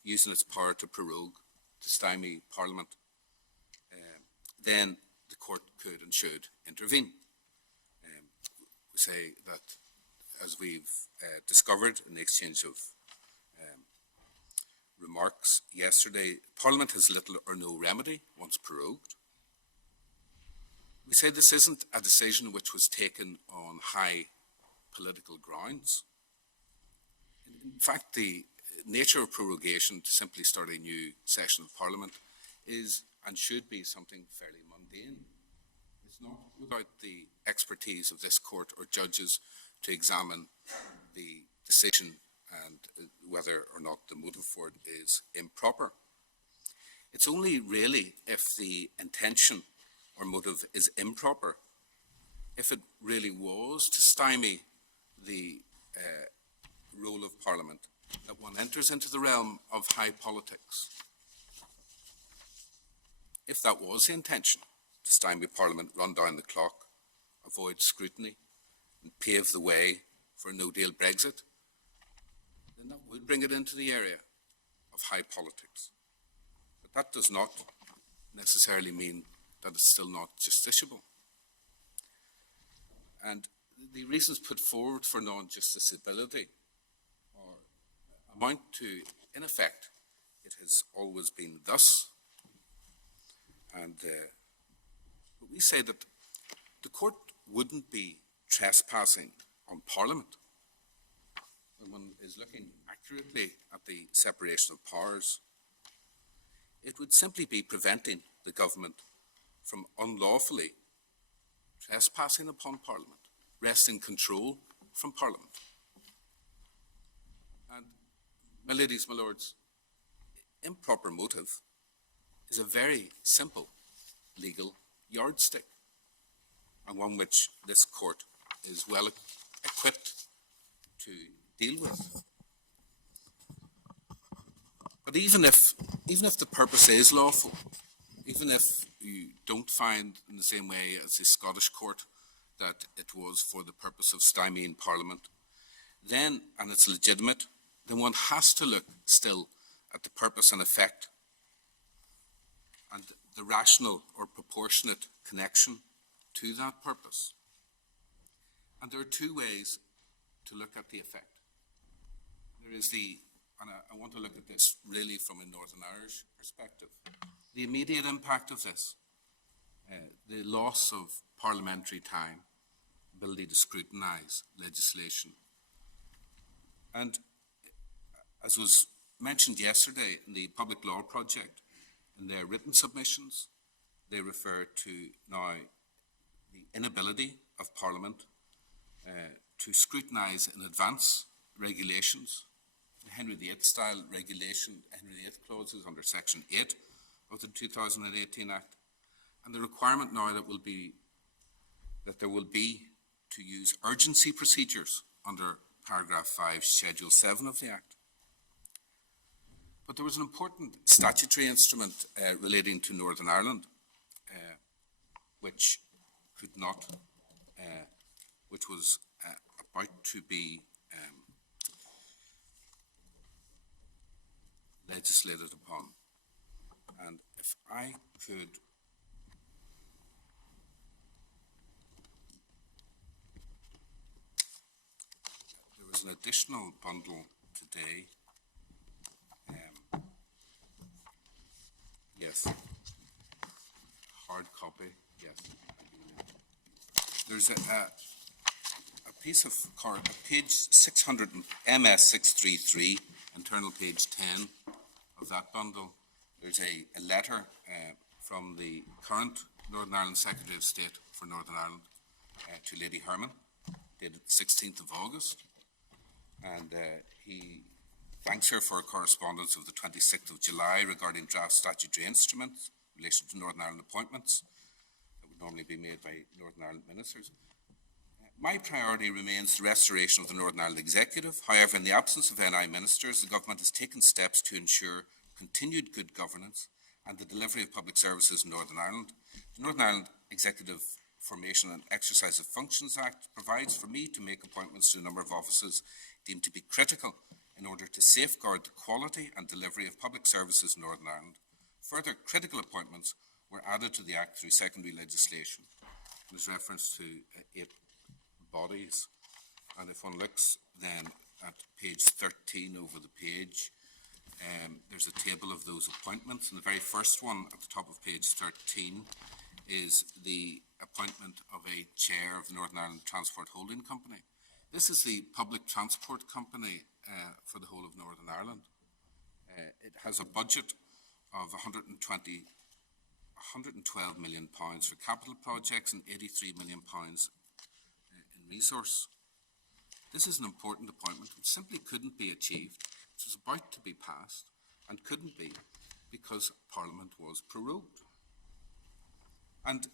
using its power to prorogue, to stymie Parliament, then the court could and should intervene. We say that, as we've discovered in the exchange of remarks yesterday, Parliament has little or no remedy once prorogued. We say this isn't a decision which was taken on high political grounds. In fact, the nature of prorogation to simply start a new session of Parliament is and should be something fairly mundane. It's not without the expertise of this court or judges to examine the decision and whether or not the motive for it is improper. It's only really if the intention or motive is improper, if it really was to stymie the role of Parliament, that one enters into the realm of high politics. If that was the intention, to stymie Parliament, run down the clock, avoid scrutiny, and pave the way for a no-deal Brexit, then that would bring it into the area of high politics. But that does not necessarily mean that it's still not justiciable. And the reasons put forward for non-justiciability amount to, in effect, it has always been thus. And we say that the court wouldn't be trespassing on Parliament when one is looking accurately at the separation of powers. It would simply be preventing the government from unlawfully trespassing upon Parliament, wresting control from Parliament. And, my ladies, my lords, improper motive is a very simple legal yardstick, and one which this court is well equipped to deal with. But even if the purpose is lawful, even if you don't find in the same way as the Scottish court that it was for the purpose of stymieing Parliament, then, and it's legitimate, then one has to look still at the purpose and effect and the rational or proportionate connection to that purpose. And there are two ways to look at the effect. There is and I want to look at this really from a Northern Irish perspective, the immediate impact of this, the loss of parliamentary time, ability to scrutinise legislation. And as was mentioned yesterday in the Public Law Project, in their written submissions, they refer to now the inability of Parliament to scrutinise in advance regulations, Henry VIII style regulation, Henry VIII clauses under Section 8 of the 2018 Act, and the requirement now that there will be to use urgency procedures under paragraph 5, Schedule 7 of the Act. But there was an important statutory instrument relating to Northern Ireland, which could not, which was about to be legislated upon. And if I could there was an additional bundle today. Yes. Hard copy, yes. There's a piece of page 600, MS 633, internal page 10 of that bundle. There's a letter from the current Northern Ireland Secretary of State for Northern Ireland to Lady Herman, dated 16th of August. And he thanks her for a correspondence of the 26th of July regarding draft statutory instruments in relation to Northern Ireland appointments that would normally be made by Northern Ireland ministers. My priority remains the restoration of the Northern Ireland Executive. However, in the absence of NI ministers, the Government has taken steps to ensure continued good governance and the delivery of public services in Northern Ireland. The Northern Ireland Executive Formation and Exercise of Functions Act provides for me to make appointments to a number of offices deemed to be critical in order to safeguard the quality and delivery of public services in Northern Ireland. Further critical appointments were added to the Act through secondary legislation. There's reference to 8 bodies, and if one looks then at page 13 over the page, there's a table of those appointments, and the very first one at the top of page 13 is the appointment of a chair of the Northern Ireland Transport Holding Company. This is the public transport company for the whole of Northern Ireland. It has a budget of 112 million pounds for capital projects and 83 million pounds in resource. This is an important appointment which simply couldn't be achieved. It was about to be passed and couldn't be because Parliament was prorogued. And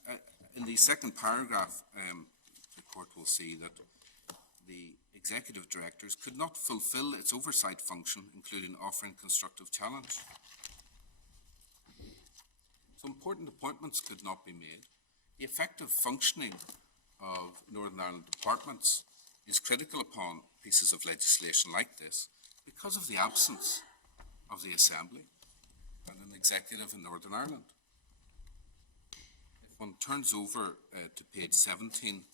in the second paragraph, the court will see that the executive directors could not fulfil its oversight function, including offering constructive challenge. So important appointments could not be made. The effective functioning of Northern Ireland departments is critical upon pieces of legislation like this because of the absence of the Assembly and an executive in Northern Ireland. If one turns over to page 17,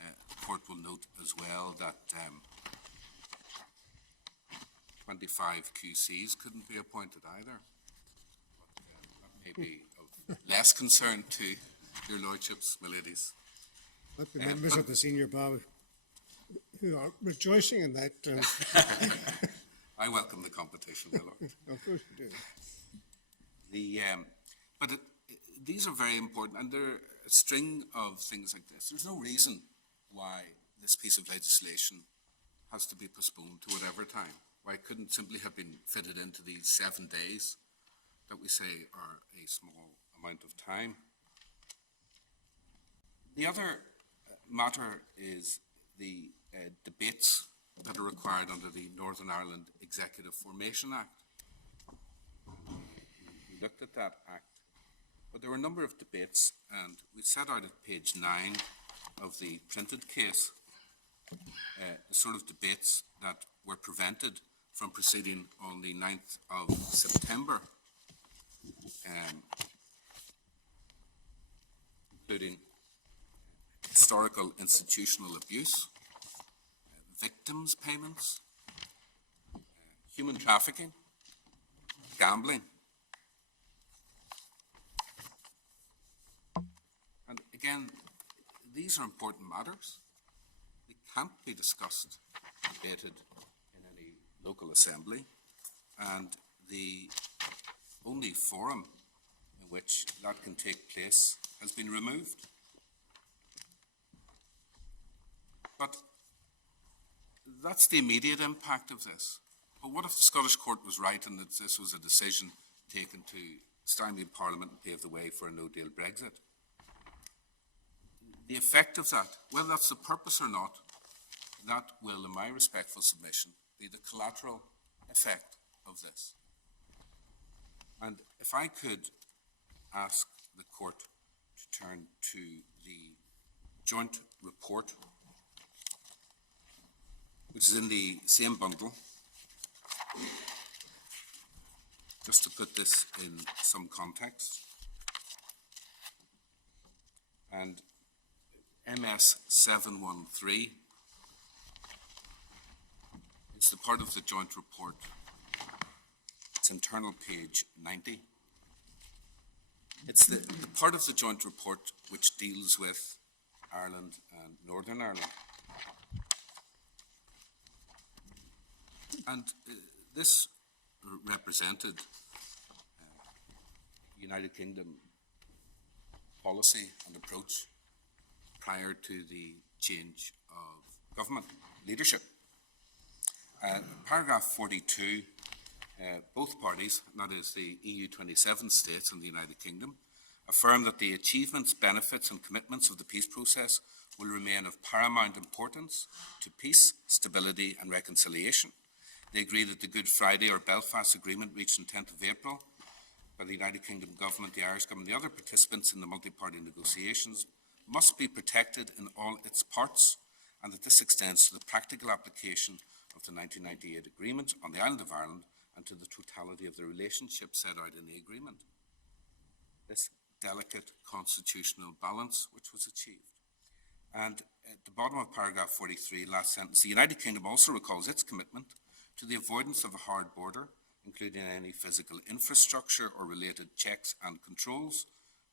the court will note as well that 25 QCs couldn't be appointed either. But, that may be of less concern to your lordships, my ladies. But the members of the senior bar who are rejoicing in that. I welcome the competition, my lord. Of course you do. These are very important, and there are a string of things like this. There's no reason why this piece of legislation has to be postponed to whatever time. Why it couldn't simply have been fitted into these 7 days that we say are a small amount of time. The other matter is the debates that are required under the Northern Ireland Executive Formation Act. We looked at that act, but there were a number of debates, and we set out at page 9 of the printed case the sort of debates that were prevented from proceeding on the 9th of September, including historical institutional abuse, victims' payments, human trafficking, gambling. And again, these are important matters. They can't be discussed, debated in any local assembly, and the only forum in which that can take place has been removed. But that's the immediate impact of this. But what if the Scottish Court was right and that this was a decision taken to stymie Parliament and pave the way for a no-deal Brexit? The effect of that, whether that's the purpose or not, that will, in my respectful submission, be the collateral effect of this. And if I could ask the court to turn to the joint report, which is in the same bundle, just to put this in some context. And MS 713, it's the part of the joint report, it's internal page 90. It's the part of the joint report which deals with Ireland and Northern Ireland. And this represented United Kingdom policy and approach prior to the change of government leadership. Paragraph 42, both parties, and that is the EU 27 states and the United Kingdom, affirm that the achievements, benefits and commitments of the peace process will remain of paramount importance to peace, stability and reconciliation. They agree that the Good Friday or Belfast Agreement reached on 10th of April by the United Kingdom Government, the Irish Government and the other participants in the multi-party negotiations must be protected in all its parts, and that this extends to the practical application of the 1998 Agreement on the island of Ireland and to the totality of the relationship set out in the agreement. This delicate constitutional balance which was achieved. And at the bottom of paragraph 43, last sentence, the United Kingdom also recalls its commitment to the avoidance of a hard border including any physical infrastructure or related checks and controls.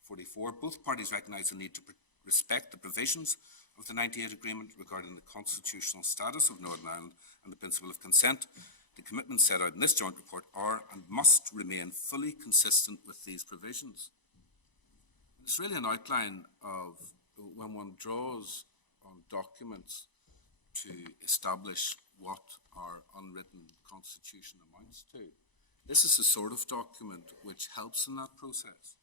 44, both parties recognise the need to respect the provisions of the 98 Agreement regarding the constitutional status of Northern Ireland and the principle of consent. The commitments set out in this joint report are and must remain fully consistent with these provisions. It's really an outline of when one draws on documents to establish what our unwritten constitution amounts to. This is the sort of document which helps in that process.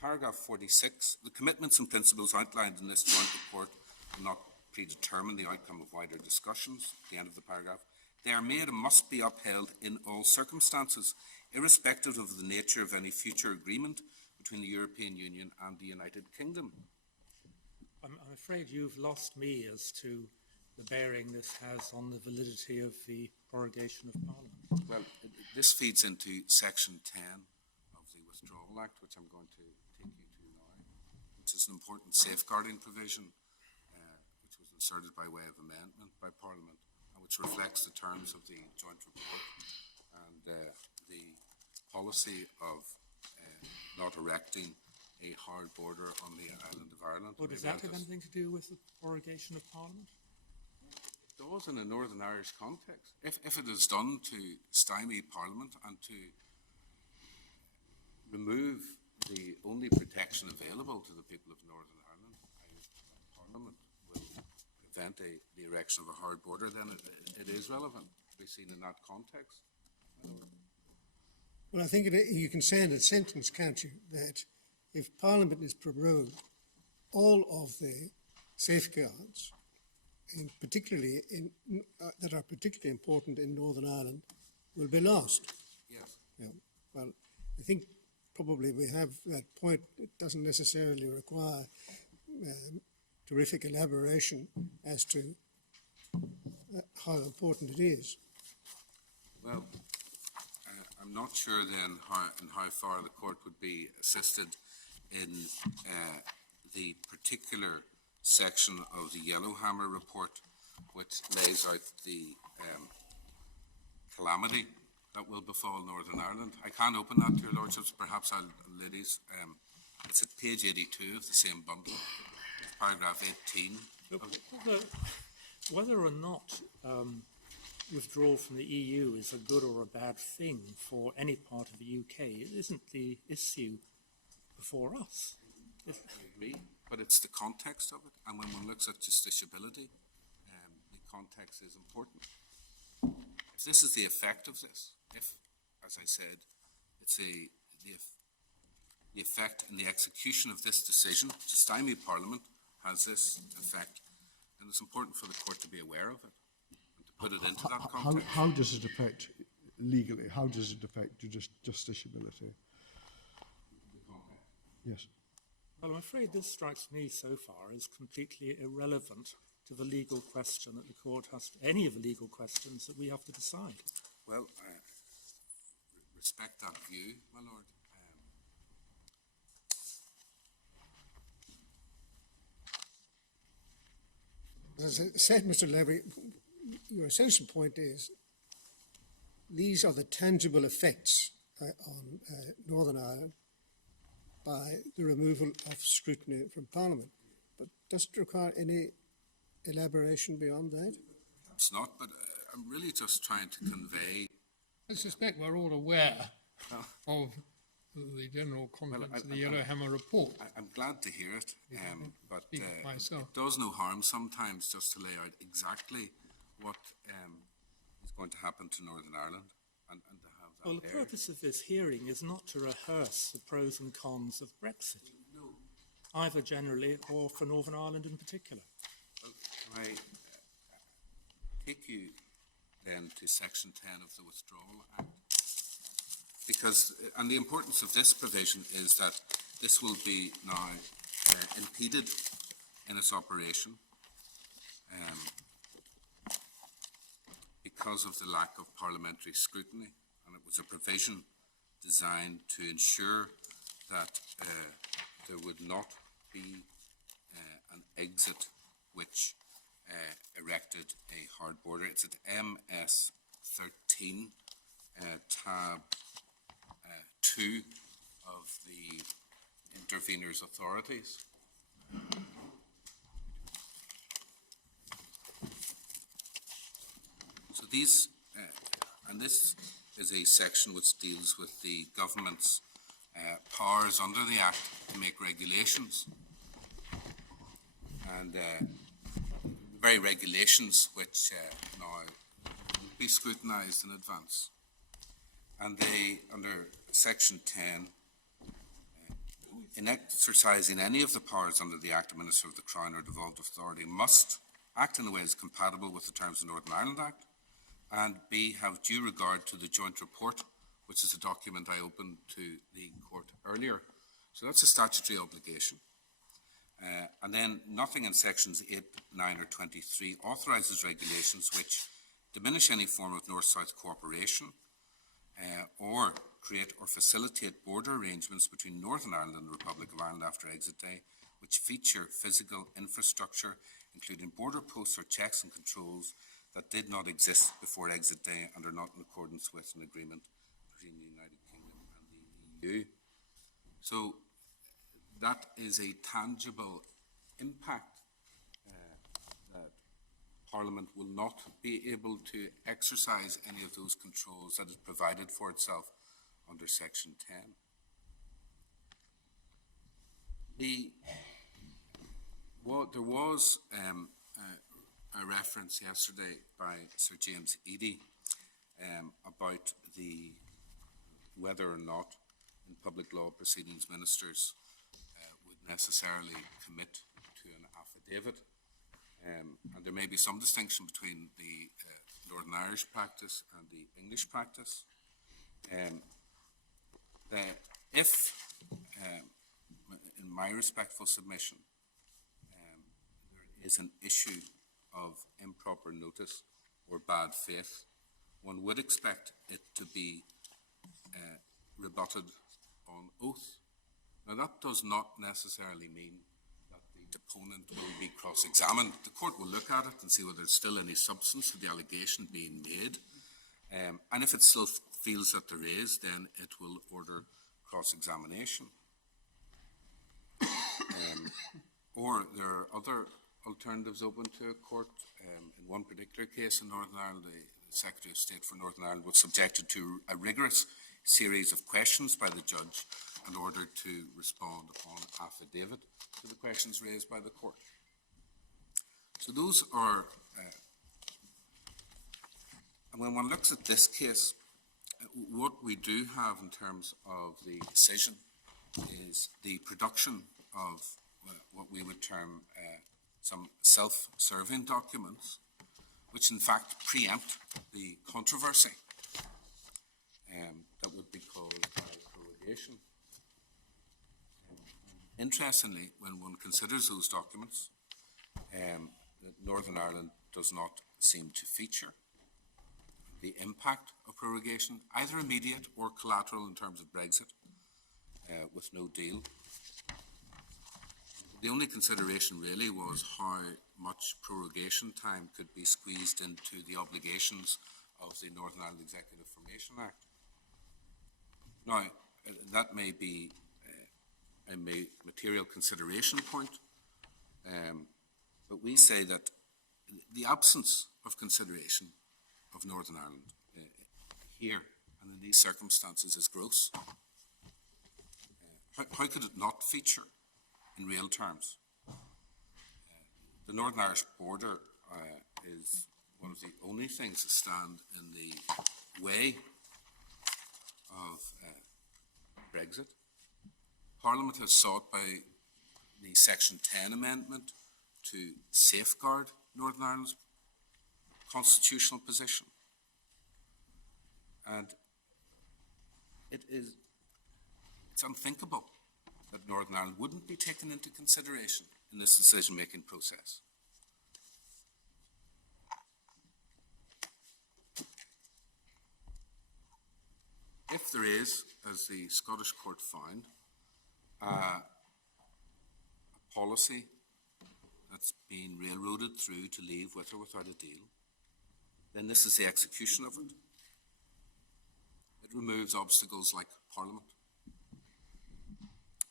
Paragraph 46, the commitments and principles outlined in this joint report will not predetermine the outcome of wider discussions. At the end of the paragraph, they are made and must be upheld in all circumstances, irrespective of the nature of any future agreement between the European Union and the United Kingdom. I'm afraid you've lost me as to the bearing this has on the validity of the prorogation of Parliament. Well, this feeds into Section 10 of the Withdrawal Act, which I'm going to take you to now, which is an important safeguarding provision, which was inserted by way of amendment by Parliament, and which reflects the terms of the joint report and the policy of not erecting a hard border on the island of Ireland. Well, does that have anything to do with the prorogation of Parliament? It does in a Northern Irish context. If it is done to stymie Parliament and to remove the only protection available to the people of Northern Ireland, Parliament will prevent the erection of a hard border, then it is relevant to be seen in that context. Well, I think you can say in a sentence, can't you, that if Parliament is prorogued, all of the safeguards, that are particularly important in Northern Ireland, will be lost. Yes. Yeah. Well, I think probably we have that point. It doesn't necessarily require terrific elaboration as to how important it is. Well, I'm not sure then how far the court would be assisted in the particular section of the Yellowhammer report, which lays out the calamity that will befall Northern Ireland. I can't open that to your lordships, perhaps ladies. It's at page 82 of the same bundle, paragraph 18. Whether or not withdrawal from the EU is a good or a bad thing for any part of the UK, it isn't the issue before us. I agree, but it's the context of it, and when one looks at justiciability, the context is important. If this is the effect of this, if, as I said, it's the effect in the execution of this decision to stymie Parliament has this effect, then it's important for the court to be aware of it and to put it into that context. How does it affect legally? How does it affect justiciability? Yes. Well, I'm afraid this strikes me so far as completely irrelevant to the legal question that the court has, any of the legal questions that we have to decide. Well, I respect that view, my lord. As I said, Mr. Levy, your essential point is these are the tangible effects on Northern Ireland by the removal of scrutiny from Parliament. But does it require any elaboration beyond that? Perhaps not, but I'm really just trying to convey. I suspect we're all aware of the general contents of the Yellowhammer report. I'm glad to hear it, but it myself. does no harm sometimes just to lay out exactly what is going to happen to Northern Ireland and to have that Well, the there. purpose of this hearing is not to rehearse the pros and cons of Brexit, No. either generally or for Northern Ireland in particular. Well, can I take you then to Section 10 of the Withdrawal Act? Because, and the importance of this provision is that this will be now impeded in its operation because of the lack of parliamentary scrutiny, and it was a provision designed to ensure that there would not be an exit which erected a hard border. It's at MS 13 tab 2 of the interveners' authorities. So these, and this is a section which deals with the government's powers under the Act to make regulations. And the very regulations which now will be scrutinised in advance. And they, under Section 10, in exercising any of the powers under the Act, the Minister of the Crown or devolved authority must act in a way that is compatible with the terms of the Northern Ireland Act, and B, have due regard to the joint report, which is a document I opened to the court earlier. So that's a statutory obligation. And then nothing in sections 8, 9 or 23 authorises regulations which diminish any form of north-south cooperation or create or facilitate border arrangements between Northern Ireland and the Republic of Ireland after exit day, which feature physical infrastructure, including border posts or checks and controls that did not exist before exit day and are not in accordance with an agreement between the United Kingdom and the EU. So that is a tangible impact that Parliament will not be able to exercise any of those controls that is provided for itself under Section 10. There was a reference yesterday by Sir James Eadie about whether or not in public law proceedings ministers would necessarily commit to an affidavit. And there may be some distinction between the Northern Irish practice and the English practice. If, in my respectful submission, there is an issue of improper notice or bad faith, one would expect it to be rebutted on oath. Now, that does not necessarily mean that the deponent will be cross-examined. The court will look at it and see whether there's still any substance to the allegation being made. And if it still feels that there is, then it will order cross-examination. Or there are other alternatives open to a court. In one particular case in Northern Ireland, the Secretary of State for Northern Ireland was subjected to a rigorous series of questions by the judge in order to respond upon affidavit to the questions raised by the court. So those are, and when one looks at this case, what we do have in terms of the decision is the production of what we would term some self-serving documents, which in fact preempt the controversy that would be caused by prorogation. Interestingly, when one considers those documents, Northern Ireland does not seem to feature the impact of prorogation, either immediate or collateral in terms of Brexit, with no deal. The only consideration really was how much prorogation time could be squeezed into the obligations of the Northern Ireland Executive Formation Act. Now, that may be a material consideration point, but we say that the absence of consideration of Northern Ireland here and in these circumstances is gross. How could it not feature in real terms? The Northern Irish border is one of the only things that stand in the way of Brexit. Parliament has sought by the Section 10 amendment to safeguard Northern Ireland's constitutional position. And it's unthinkable that Northern Ireland wouldn't be taken into consideration in this decision-making process. If there is, as the Scottish court found, a policy that's been railroaded through to leave with or without a deal, then this is the execution of it. It removes obstacles like Parliament.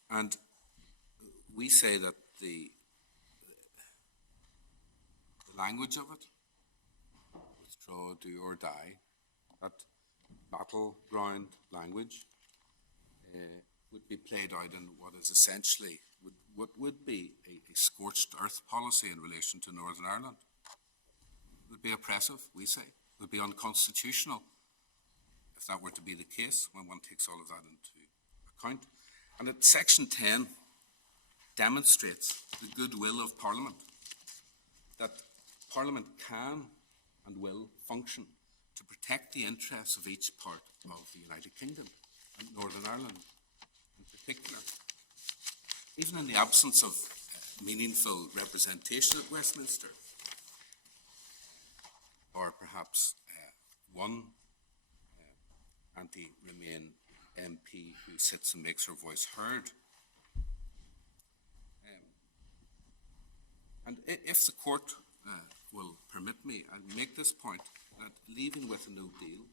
And we say that the language of it, withdraw, do or die, that battleground language would be played out in what is essentially what would be a scorched earth policy in relation to Northern Ireland. It would be oppressive, we say. It would be unconstitutional if that were to be the case when one takes all of that into account. And that Section 10 demonstrates the goodwill of Parliament, that Parliament can and will function to protect the interests of each part of the United Kingdom and Northern Ireland in particular. Even in the absence of meaningful representation at Westminster, or perhaps one anti-Remain MP who sits and makes her voice heard. And if the court will permit me, I'll make this point, that leaving with a no deal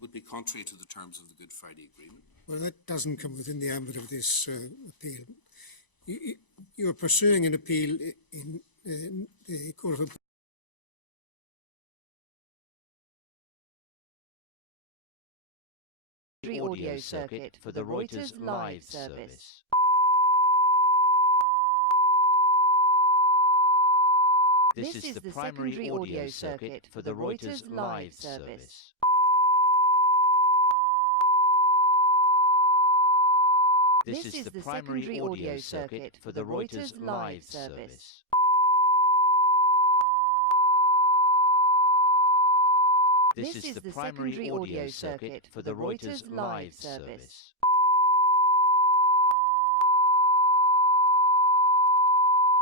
would be contrary to the terms of the Good Friday Agreement. Well, that doesn't come within the ambit of this appeal. You are pursuing an appeal in the Court of Audio circuit for the Reuters live service. This is the primary audio circuit for the Reuters live service. This is the primary audio circuit for the Reuters live service. This is the primary audio circuit for the Reuters live service.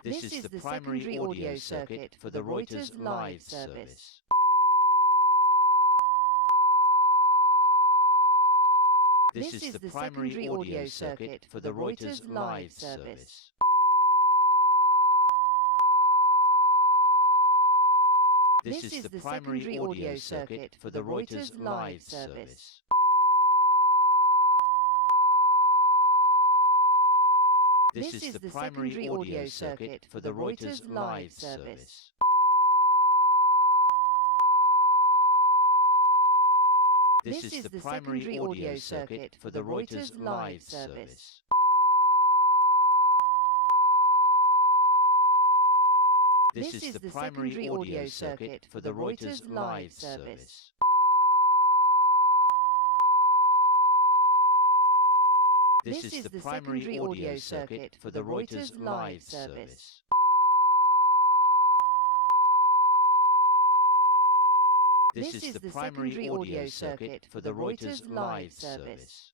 This is the primary audio circuit for the Reuters live service. This is the primary audio circuit for the Reuters live service. This is the primary audio circuit for the Reuters live service. This is the primary audio circuit for the Reuters live service. This is the primary audio circuit for the Reuters live service. This is the primary audio circuit for the Reuters live service. This is the primary audio circuit for the Reuters live service. This is the primary audio circuit for the Reuters live service.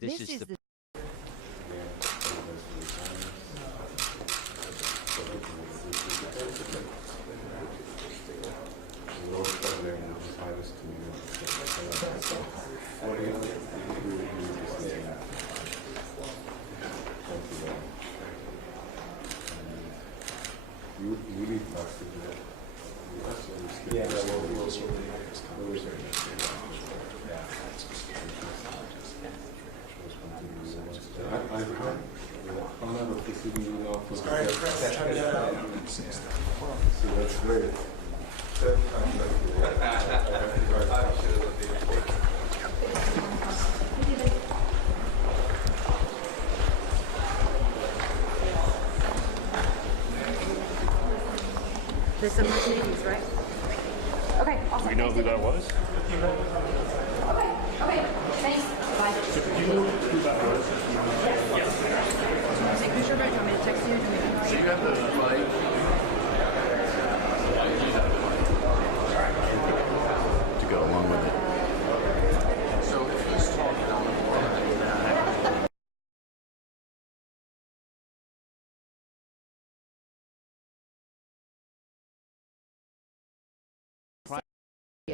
This is the There's a Mercedes, right? Okay, awesome. Do we know who that was? Okay, thanks. Bye. Do you know who that was? Yes. Signature, right? Do you want me to text you? So you have the flight? To go along with it. So he's talking on the floor.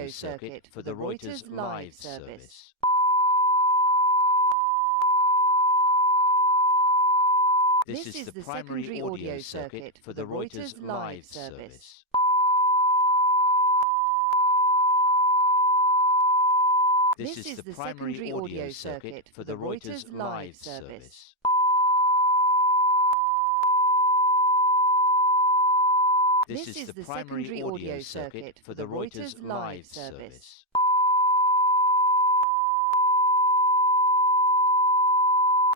audio circuit for the Reuters live service. This is the primary audio circuit for the Reuters live service. This is the primary audio circuit for the Reuters live service. This is the primary audio circuit for the Reuters live service.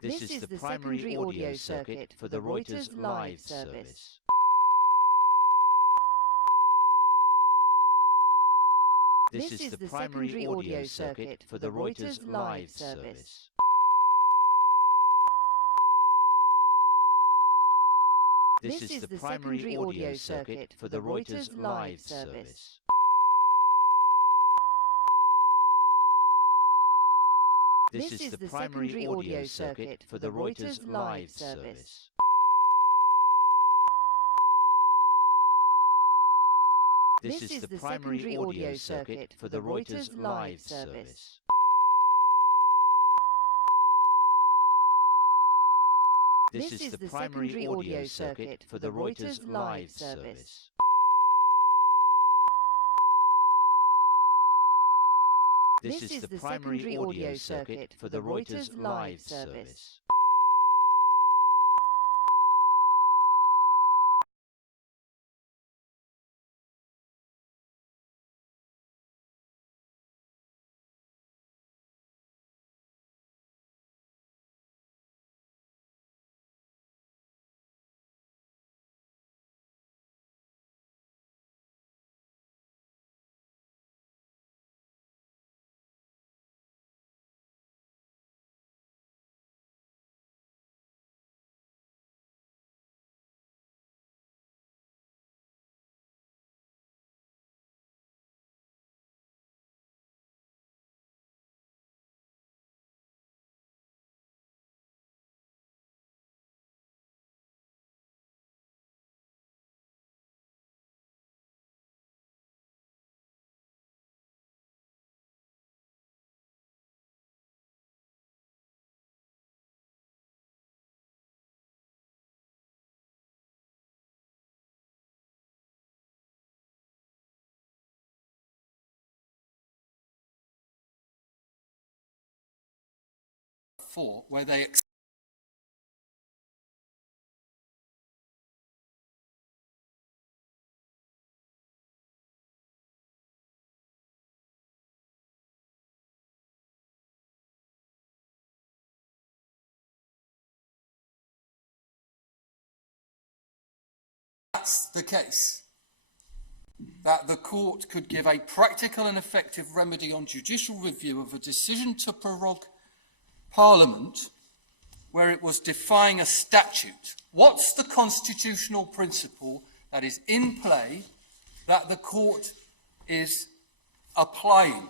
This is the primary audio circuit for the Reuters live service. This is the primary audio circuit for the Reuters live service. This is the primary audio circuit for the Reuters live service. This is the primary audio circuit for the Reuters live service. This is the primary audio circuit for the Reuters live service. This is the primary audio circuit for the Reuters live service. This is the primary audio circuit for the Reuters live service. Where they that's the case, that the court could give a practical and effective remedy on judicial review of a decision to prorogue Parliament where it was defying a statute. What's the constitutional principle that is in play that the court is applying?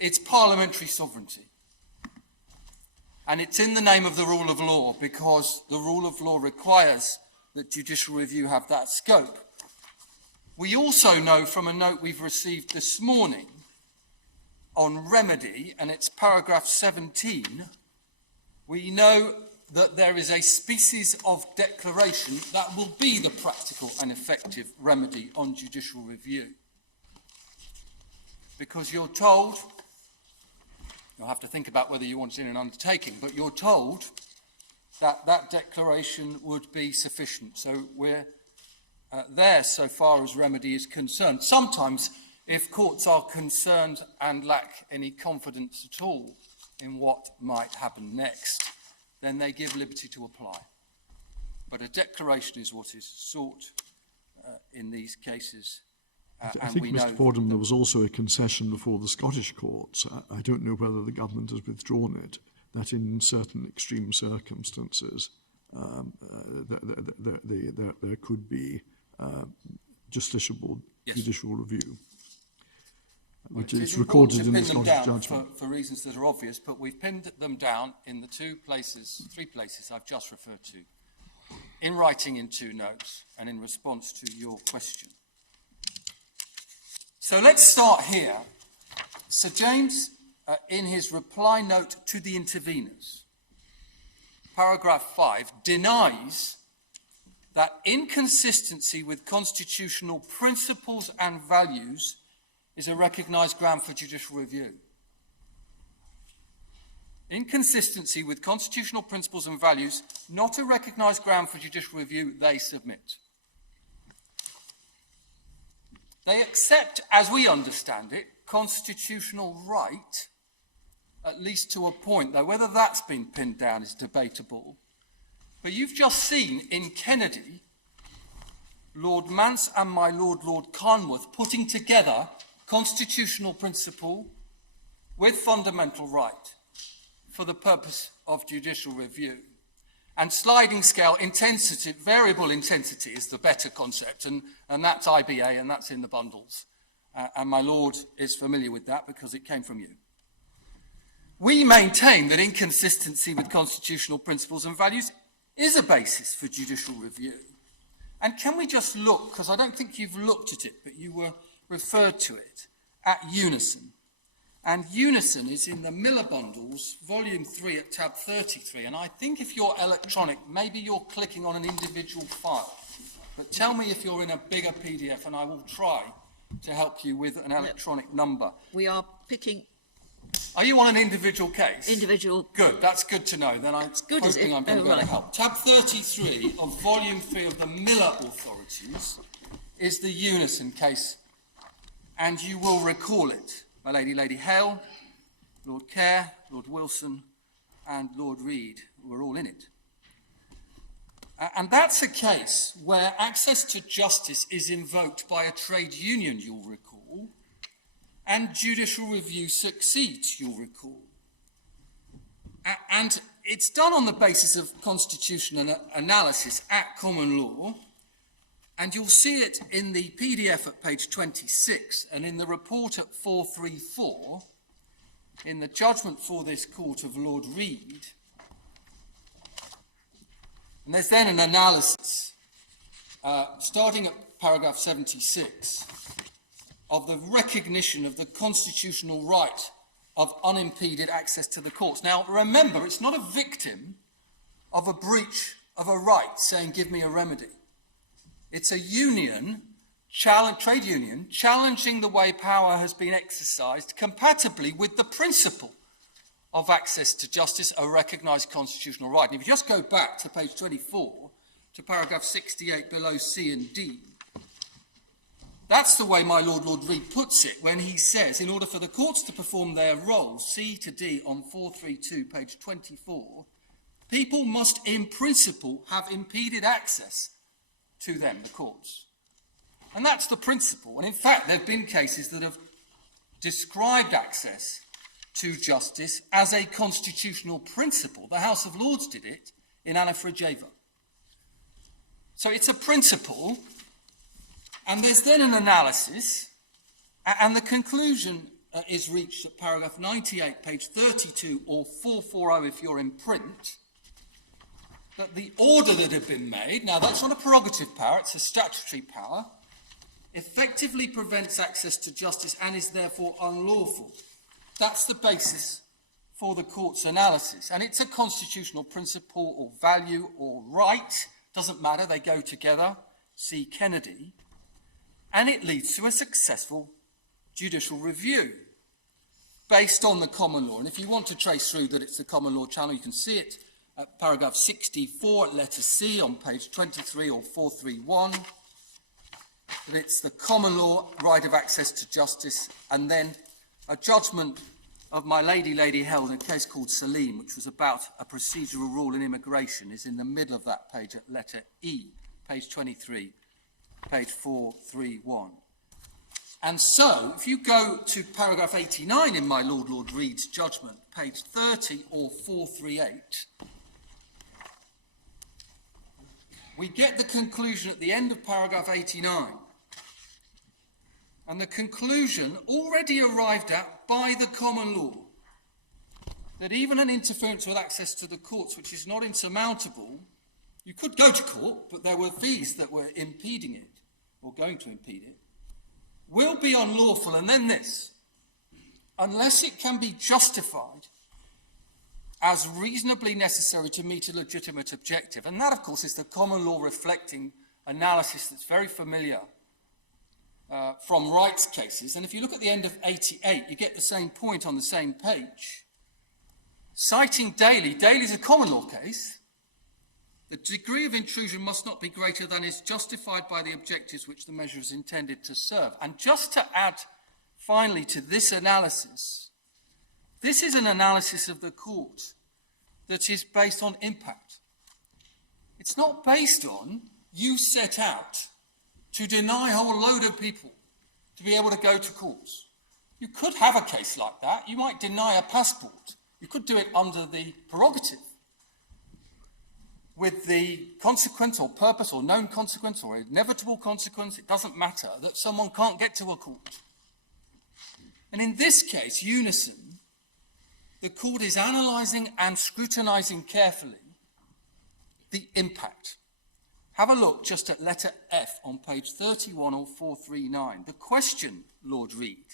It's parliamentary sovereignty. And it's in the name of the rule of law, because the rule of law requires that judicial review have that scope. We also know from a note we've received this morning on remedy, and it's paragraph 17, we know that there is a species of declaration that will be the practical and effective remedy on judicial review. Because you're told, you'll have to think about whether you want it in an undertaking, but you're told that that declaration would be sufficient. So we're there so far as remedy is concerned. Sometimes, if courts are concerned and lack any confidence at all in what might happen next, then they give liberty to apply. But a declaration is what is sought in these cases. I think, Mr. Fordham, there was also a concession before the Scottish courts. I don't know whether the government has withdrawn it, that in certain extreme circumstances there could be justiciable judicial review, which is recorded in the Scottish judgment. For reasons that are obvious, but we've pinned them down in the three places I've just referred to, in writing in two notes and in response to your question. So let's start here. Sir James, in his reply note to the interveners, paragraph 5, denies that inconsistency with constitutional principles and values is a recognised ground for judicial review. inconsistency with constitutional principles and values, not a recognised ground for judicial review, they submit. They accept, as we understand it, constitutional right, at least to a point, though whether that's been pinned down is debatable. But you've just seen in Kennedy, Lord Mance and my Lord Carnworth putting together constitutional principle with fundamental right for the purpose of judicial review. And sliding scale intensity, variable intensity is the better concept, and that's IBA, and that's in the bundles. And my Lord is familiar with that because it came from you. We maintain that inconsistency with constitutional principles and values is a basis for judicial review. And can we just look, because I don't think you've looked at it, but you were referred to it, at unison. And unison is in the Miller Bundles, volume 3 at tab 33. And I think if you're electronic, maybe you're clicking on an individual file. But tell me if you're in a bigger PDF, and I will try to help you with an electronic number. We are picking... Are you on an individual case? Individual. Good, that's good to know. Then I'm good, hoping I'm going to help. Tab 33 of volume 3 of the Miller Authorities is the unison case. And you will recall it. My Lady Hale, Lord Kerr, Lord Wilson, and Lord Reid were all in it. And that's a case where access to justice is invoked by a trade union, you'll recall, and judicial review succeeds, you'll recall. And it's done on the basis of constitutional analysis at common law, and you'll see it in the PDF at page 26, and in the report at 434, in the judgment for this court of Lord Reid. And there's then an analysis, starting at paragraph 76, of the recognition of the constitutional right of unimpeded access to the courts. Now, remember, it's not a victim of a breach of a right saying, give me a remedy. It's a union, trade union, challenging the way power has been exercised compatibly with the principle of access to justice, a recognised constitutional right. And if you just go back to page 24, to paragraph 68 below C and D, that's the way my Lord Reid puts it when he says, in order for the courts to perform their role, C to D on 432, page 24, people must in principle have impeded access to them, the courts. And that's the principle. And in fact, there have been cases that have described access to justice as a constitutional principle. The House of Lords did it in Anna Frigeva. So it's a principle, and there's then an analysis, and the conclusion is reached at paragraph 98, page 32, or 440 if you're in print, that the order that had been made, now that's not a prerogative power, it's a statutory power, effectively prevents access to justice and is therefore unlawful. That's the basis for the court's analysis. And it's a constitutional principle or value or right, doesn't matter, they go together, see Kennedy, and it leads to a successful judicial review based on the common law. And if you want to trace through that it's the common law channel, you can see it at paragraph 64, letter C on page 23 or 431. And it's the common law right of access to justice, and then a judgment of my Lady Hale in a case called Salim, which was about a procedural rule in immigration, is in the middle of that page at letter E, page 23, page 431. And so, if you go to paragraph 89 in my Lord Reid's judgment, page 30 or 438, we get the conclusion at the end of paragraph 89. And the conclusion already arrived at by the common law, that even an interference with access to the courts, which is not insurmountable, you could go to court, but there were fees that were impeding it, or going to impede it, will be unlawful. And then this, unless it can be justified as reasonably necessary to meet a legitimate objective. And that, of course, is the common law reflecting analysis that's very familiar from rights cases. And if you look at the end of 88, you get the same point on the same page. citing Daly, Daly's a common law case, the degree of intrusion must not be greater than is justified by the objectives which the measure is intended to serve. And just to add finally to this analysis, this is an analysis of the court that is based on impact. It's not based on you set out to deny a whole load of people to be able to go to courts. You could have a case like that. You might deny a passport. You could do it under the prerogative, with the consequence or purpose or known consequence or inevitable consequence, it doesn't matter, that someone can't get to a court. And in this case, Unison, the court is analysing and scrutinising carefully the impact. Have a look just at letter F on page 31 or 439. The question, Lord Reid,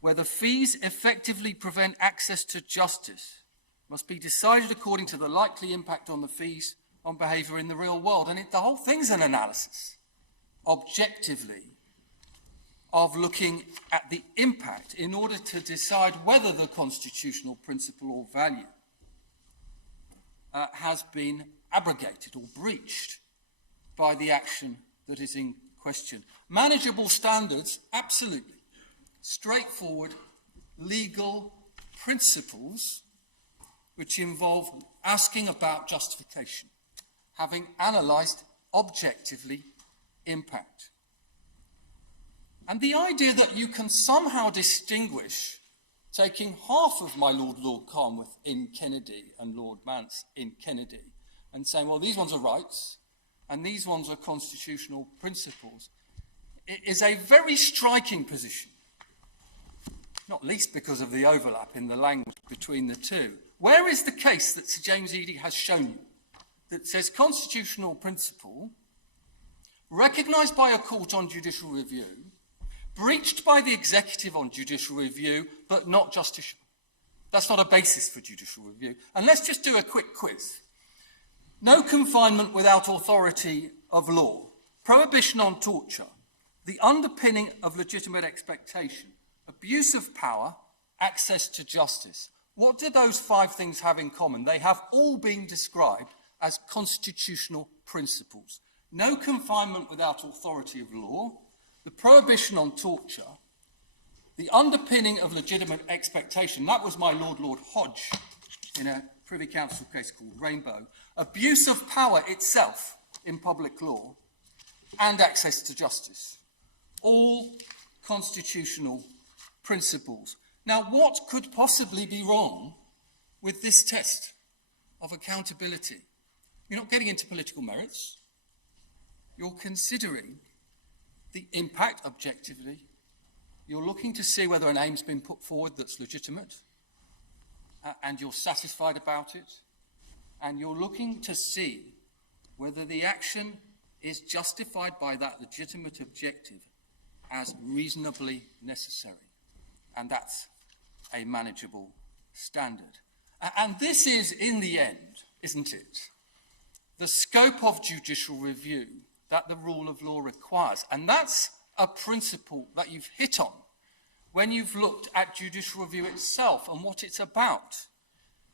whether fees effectively prevent access to justice must be decided according to the likely impact on the fees on behaviour in the real world. And the whole thing's an analysis, objectively, of looking at the impact in order to decide whether the constitutional principle or value has been abrogated or breached by the action that is in question. Manageable standards, absolutely. Straightforward legal principles which involve asking about justification, having analysed objectively impact. And the idea that you can somehow distinguish taking half of my Lord Carnwath in Kennedy and Lord Mance in Kennedy and saying, well, these ones are rights and these ones are constitutional principles, is a very striking position, not least because of the overlap in the language between the two. Where is the case that Sir James Eadie has shown you that says constitutional principle, recognised by a court on judicial review, breached by the executive on judicial review, but not justiciable? That's not a basis for judicial review. And let's just do a quick quiz. No confinement without authority of law, prohibition on torture, the underpinning of legitimate expectation, abuse of power, access to justice. What do those five things have in common? They have all been described as constitutional principles. No confinement without authority of law, the prohibition on torture, the underpinning of legitimate expectation. That was my Lord Hodge in a Privy Council case called Rainbow. Abuse of power itself in public law, and access to justice. All constitutional principles. Now, what could possibly be wrong with this test of accountability? You're not getting into political merits. You're considering the impact objectively. You're looking to see whether an aim's been put forward that's legitimate, and you're satisfied about it. And you're looking to see whether the action is justified by that legitimate objective as reasonably necessary. And that's a manageable standard. And this is, in the end, isn't it, the scope of judicial review that the rule of law requires. And that's a principle that you've hit on when you've looked at judicial review itself and what it's about.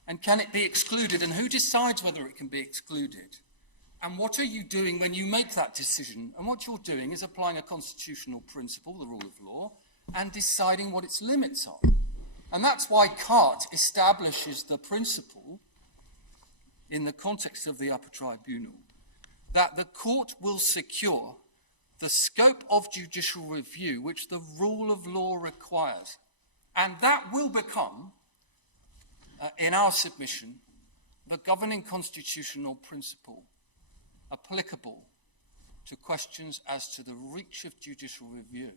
And can it be excluded? And who decides whether it can be excluded? And what are you doing when you make that decision? And what you're doing is applying a constitutional principle, the rule of law, and deciding what its limits are. And that's why Carte establishes the principle, in the context of the upper tribunal, that the court will secure the scope of judicial review which the rule of law requires. And that will become, in our submission, the governing constitutional principle applicable to questions as to the reach of judicial review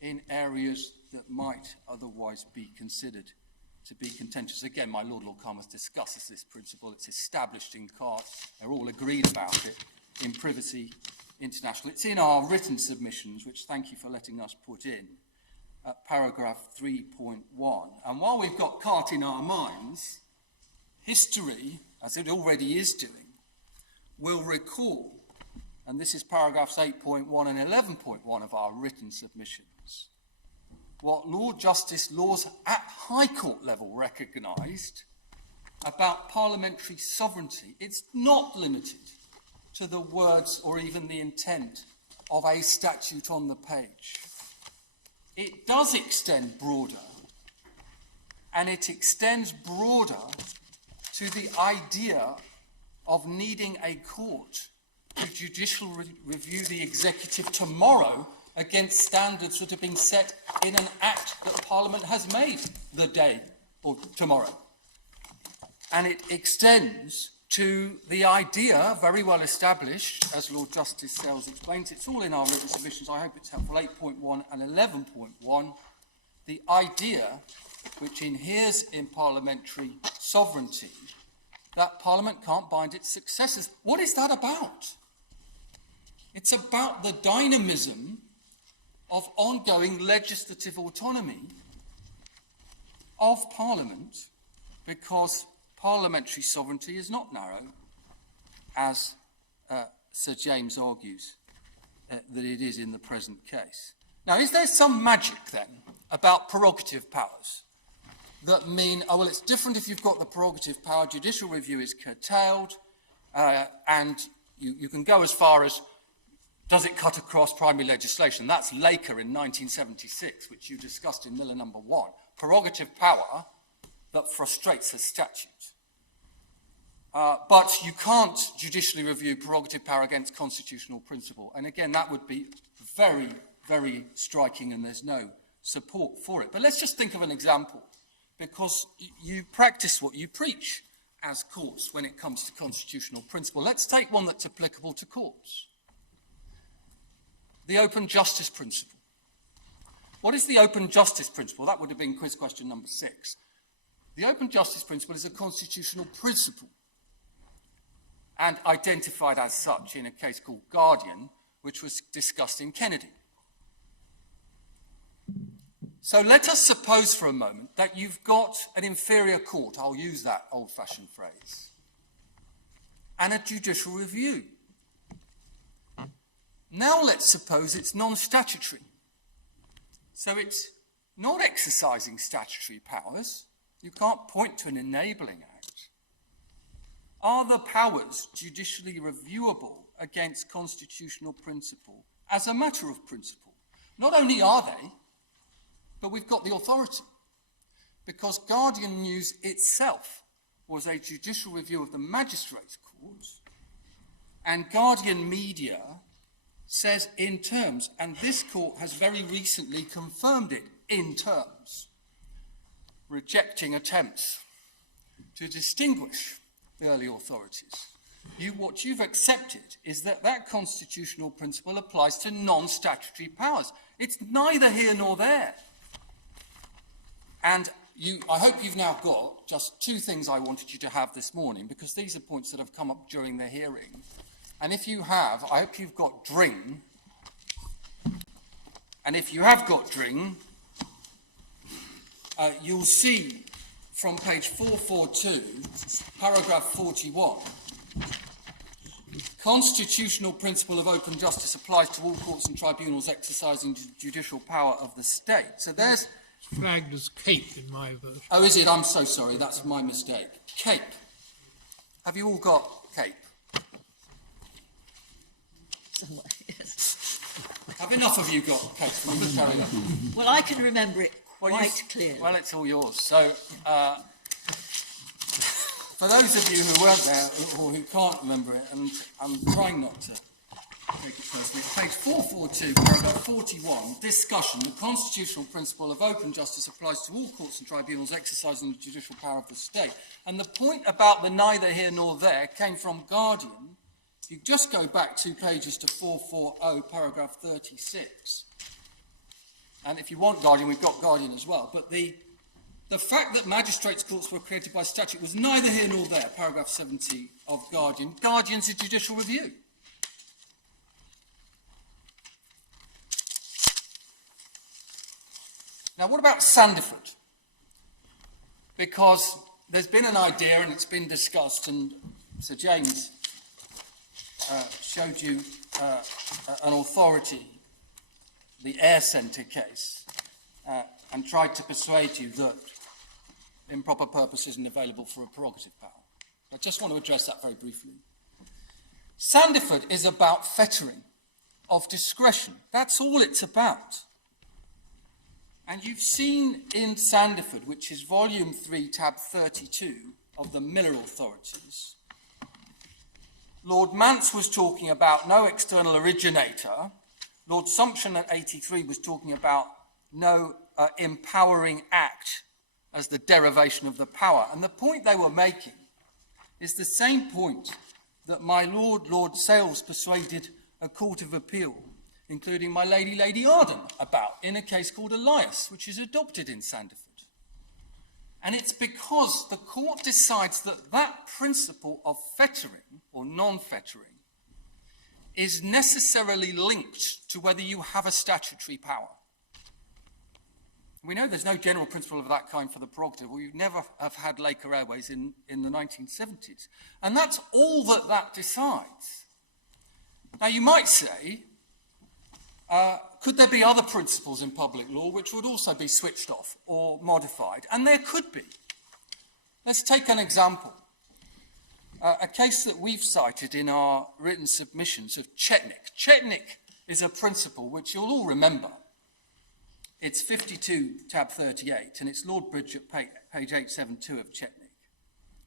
in areas that might otherwise be considered to be contentious. Again, my Lord Carnwath discusses this principle. It's established in Carte. They're all agreed about it in Privacy International. It's in our written submissions, which thank you for letting us put in, paragraph 3.1. And while we've got Carte in our minds, history, as it already is doing, will recall, and this is paragraphs 8.1 and 11.1 of our written submissions, what Lord Justice laws at High Court level recognised about parliamentary sovereignty. It's not limited to the words or even the intent of a statute on the page. It does extend broader, and it extends broader to the idea of needing a court to judicially review the executive tomorrow against standards that have been set in an act that Parliament has made the day or tomorrow. And it extends to the idea, very well established, as Lord Justice Sells explains, it's all in our written submissions, I hope it's helpful, 8.1 and 11.1, the idea which inheres in parliamentary sovereignty that Parliament can't bind its successors. What is that about? It's about the dynamism of ongoing legislative autonomy of Parliament, because parliamentary sovereignty is not narrow, as Sir James argues that it is in the present case. Now, is there some magic, then, about prerogative powers that mean, oh, well, it's different if you've got the prerogative power, judicial review is curtailed, and you can go as far as, does it cut across primary legislation? That's Laker in 1976, which you discussed in Miller number 1. Prerogative power that frustrates a statute. But you can't judicially review prerogative power against constitutional principle. And again, that would be very, very striking, and there's no support for it. But let's just think of an example, because you practice what you preach as courts when it comes to constitutional principle. Let's take one that's applicable to courts. The open justice principle. What is the open justice principle? That would have been quiz question number 6. The open justice principle is a constitutional principle and identified as such in a case called Guardian, which was discussed in Kennedy. So let us suppose for a moment that you've got an inferior court, I'll use that old-fashioned phrase, and a judicial review. Now let's suppose it's non-statutory. So it's not exercising statutory powers. You can't point to an enabling act. Are the powers judicially reviewable against constitutional principle as a matter of principle? Not only are they, but we've got the authority, because Guardian News itself was a judicial review of the Magistrates' Court, and Guardian Media says in terms, and this court has very recently confirmed it in terms, rejecting attempts to distinguish the early authorities. What you've accepted is that that constitutional principle applies to non-statutory powers. It's neither here nor there. And I hope you've now got just 2 things I wanted you to have this morning, because these are points that have come up during the hearing. And if you have, I hope you've got Dring. And if you have got Dring, you'll see from page 442, paragraph 41, constitutional principle of open justice applies to all courts and tribunals exercising judicial power of the state. So there's... Flagged as CAPE in my version. Oh, is it? I'm so sorry. That's my mistake. CAPE. Have you all got CAPE? Somewhere, yes. Have enough of you got CAPE? We can carry on. Well, I can remember it quite clearly. Well, it's all yours. So, for those of you who weren't there or who can't remember it, and I'm trying not to take it personally, page 442, paragraph 41, discussion. The constitutional principle of open justice applies to all courts and tribunals exercising the judicial power of the state. And the point about the neither here nor there came from Guardian. If you just go back 2 pages to 440, paragraph 36, and if you want Guardian, we've got Guardian as well, but the fact that magistrates' courts were created by statute was neither here nor there, paragraph 70 of Guardian. Guardian's a judicial review. Now, what about Sandiford? Because there's been an idea and it's been discussed, and Sir James showed you an authority, the Air Centre case, and tried to persuade you that improper purpose isn't available for a prerogative power. I just want to address that very briefly. Sandiford is about fettering of discretion. That's all it's about. And you've seen in Sandiford, which is volume 3, tab 32 of the Miller Authorities, Lord Mance was talking about no external originator. Lord Sumption at 83 was talking about no empowering act as the derivation of the power. And the point they were making is the same point that my Lord, Lord Sales, persuaded a Court of Appeal, including my Lady Arden, about in a case called Elias, which is adopted in Sandiford. And it's because the court decides that that principle of fettering or non-fettering is necessarily linked to whether you have a statutory power. We know there's no general principle of that kind for the prerogative. We never have had Laker Airways in the 1970s. And that's all that decides. Now, you might say, could there be other principles in public law which would also be switched off or modified? And there could be. Let's take an example. A case that we've cited in our written submissions of Chetnik. Chetnik is a principle which you'll all remember. It's 52, tab 38, and it's Lord Bridge at page 872 of Chetnik.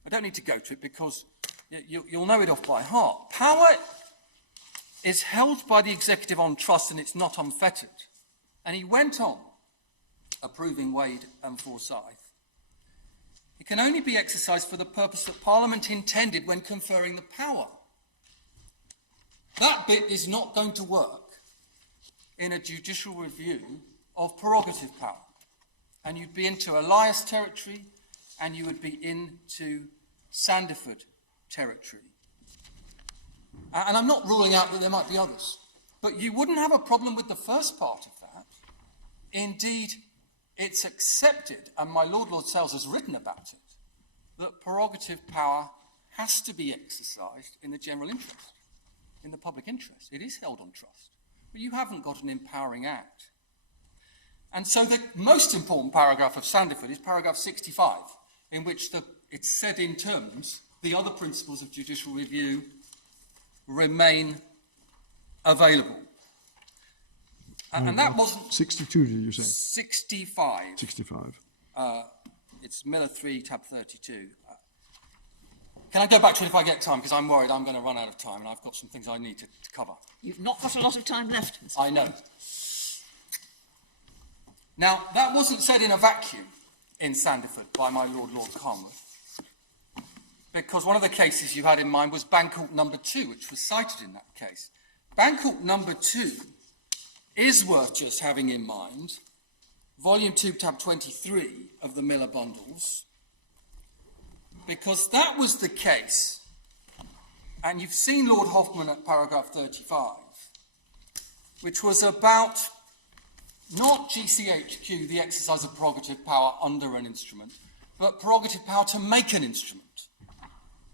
I don't need to go to it because you'll know it off by heart. Power is held by the executive on trust and it's not unfettered. And he went on, approving Wade and Forsyth. It can only be exercised for the purpose that Parliament intended when conferring the power. That bit is not going to work in a judicial review of prerogative power. And you'd be into Elias territory and you would be into Sandiford territory. And I'm not ruling out that there might be others, but you wouldn't have a problem with the first part of that. Indeed, it's accepted, and my Lord Sales has written about it, that prerogative power has to be exercised in the general interest, in the public interest. It is held on trust, but you haven't got an empowering act. And so the most important paragraph of Sandiford is paragraph 65, in which it's said in terms, the other principles of judicial review remain available. And that wasn't... 62, did you say? 65. 65. It's Miller 3, tab 32. Can I go back to it if I get time? Because I'm worried I'm going to run out of time and I've got some things I need to cover. You've not got a lot of time left, Mr. I know. Now, that wasn't said in a vacuum in Sandiford by my Lord Carnwath, because one of the cases you had in mind was Bancourt number 2, which was cited in that case. Bancourt number 2 is worth just having in mind, volume 2, tab 23 of the Miller bundles, because that was the case, and you've seen Lord Hoffman at paragraph 35, which was about not GCHQ, the exercise of prerogative power under an instrument, but prerogative power to make an instrument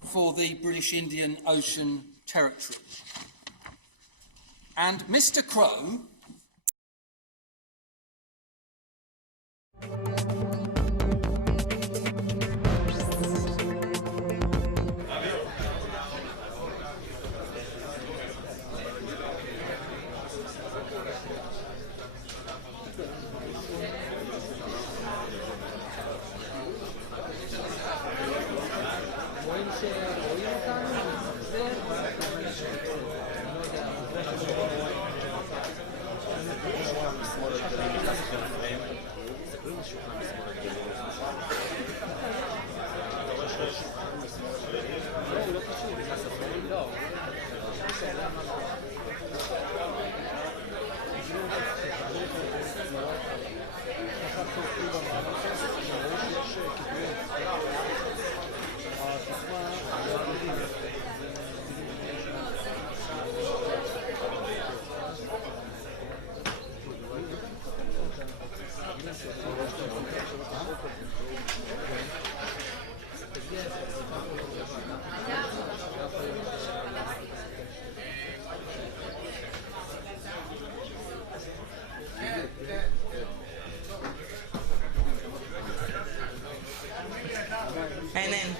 for the British Indian Ocean Territory. And Mr. Crowe And then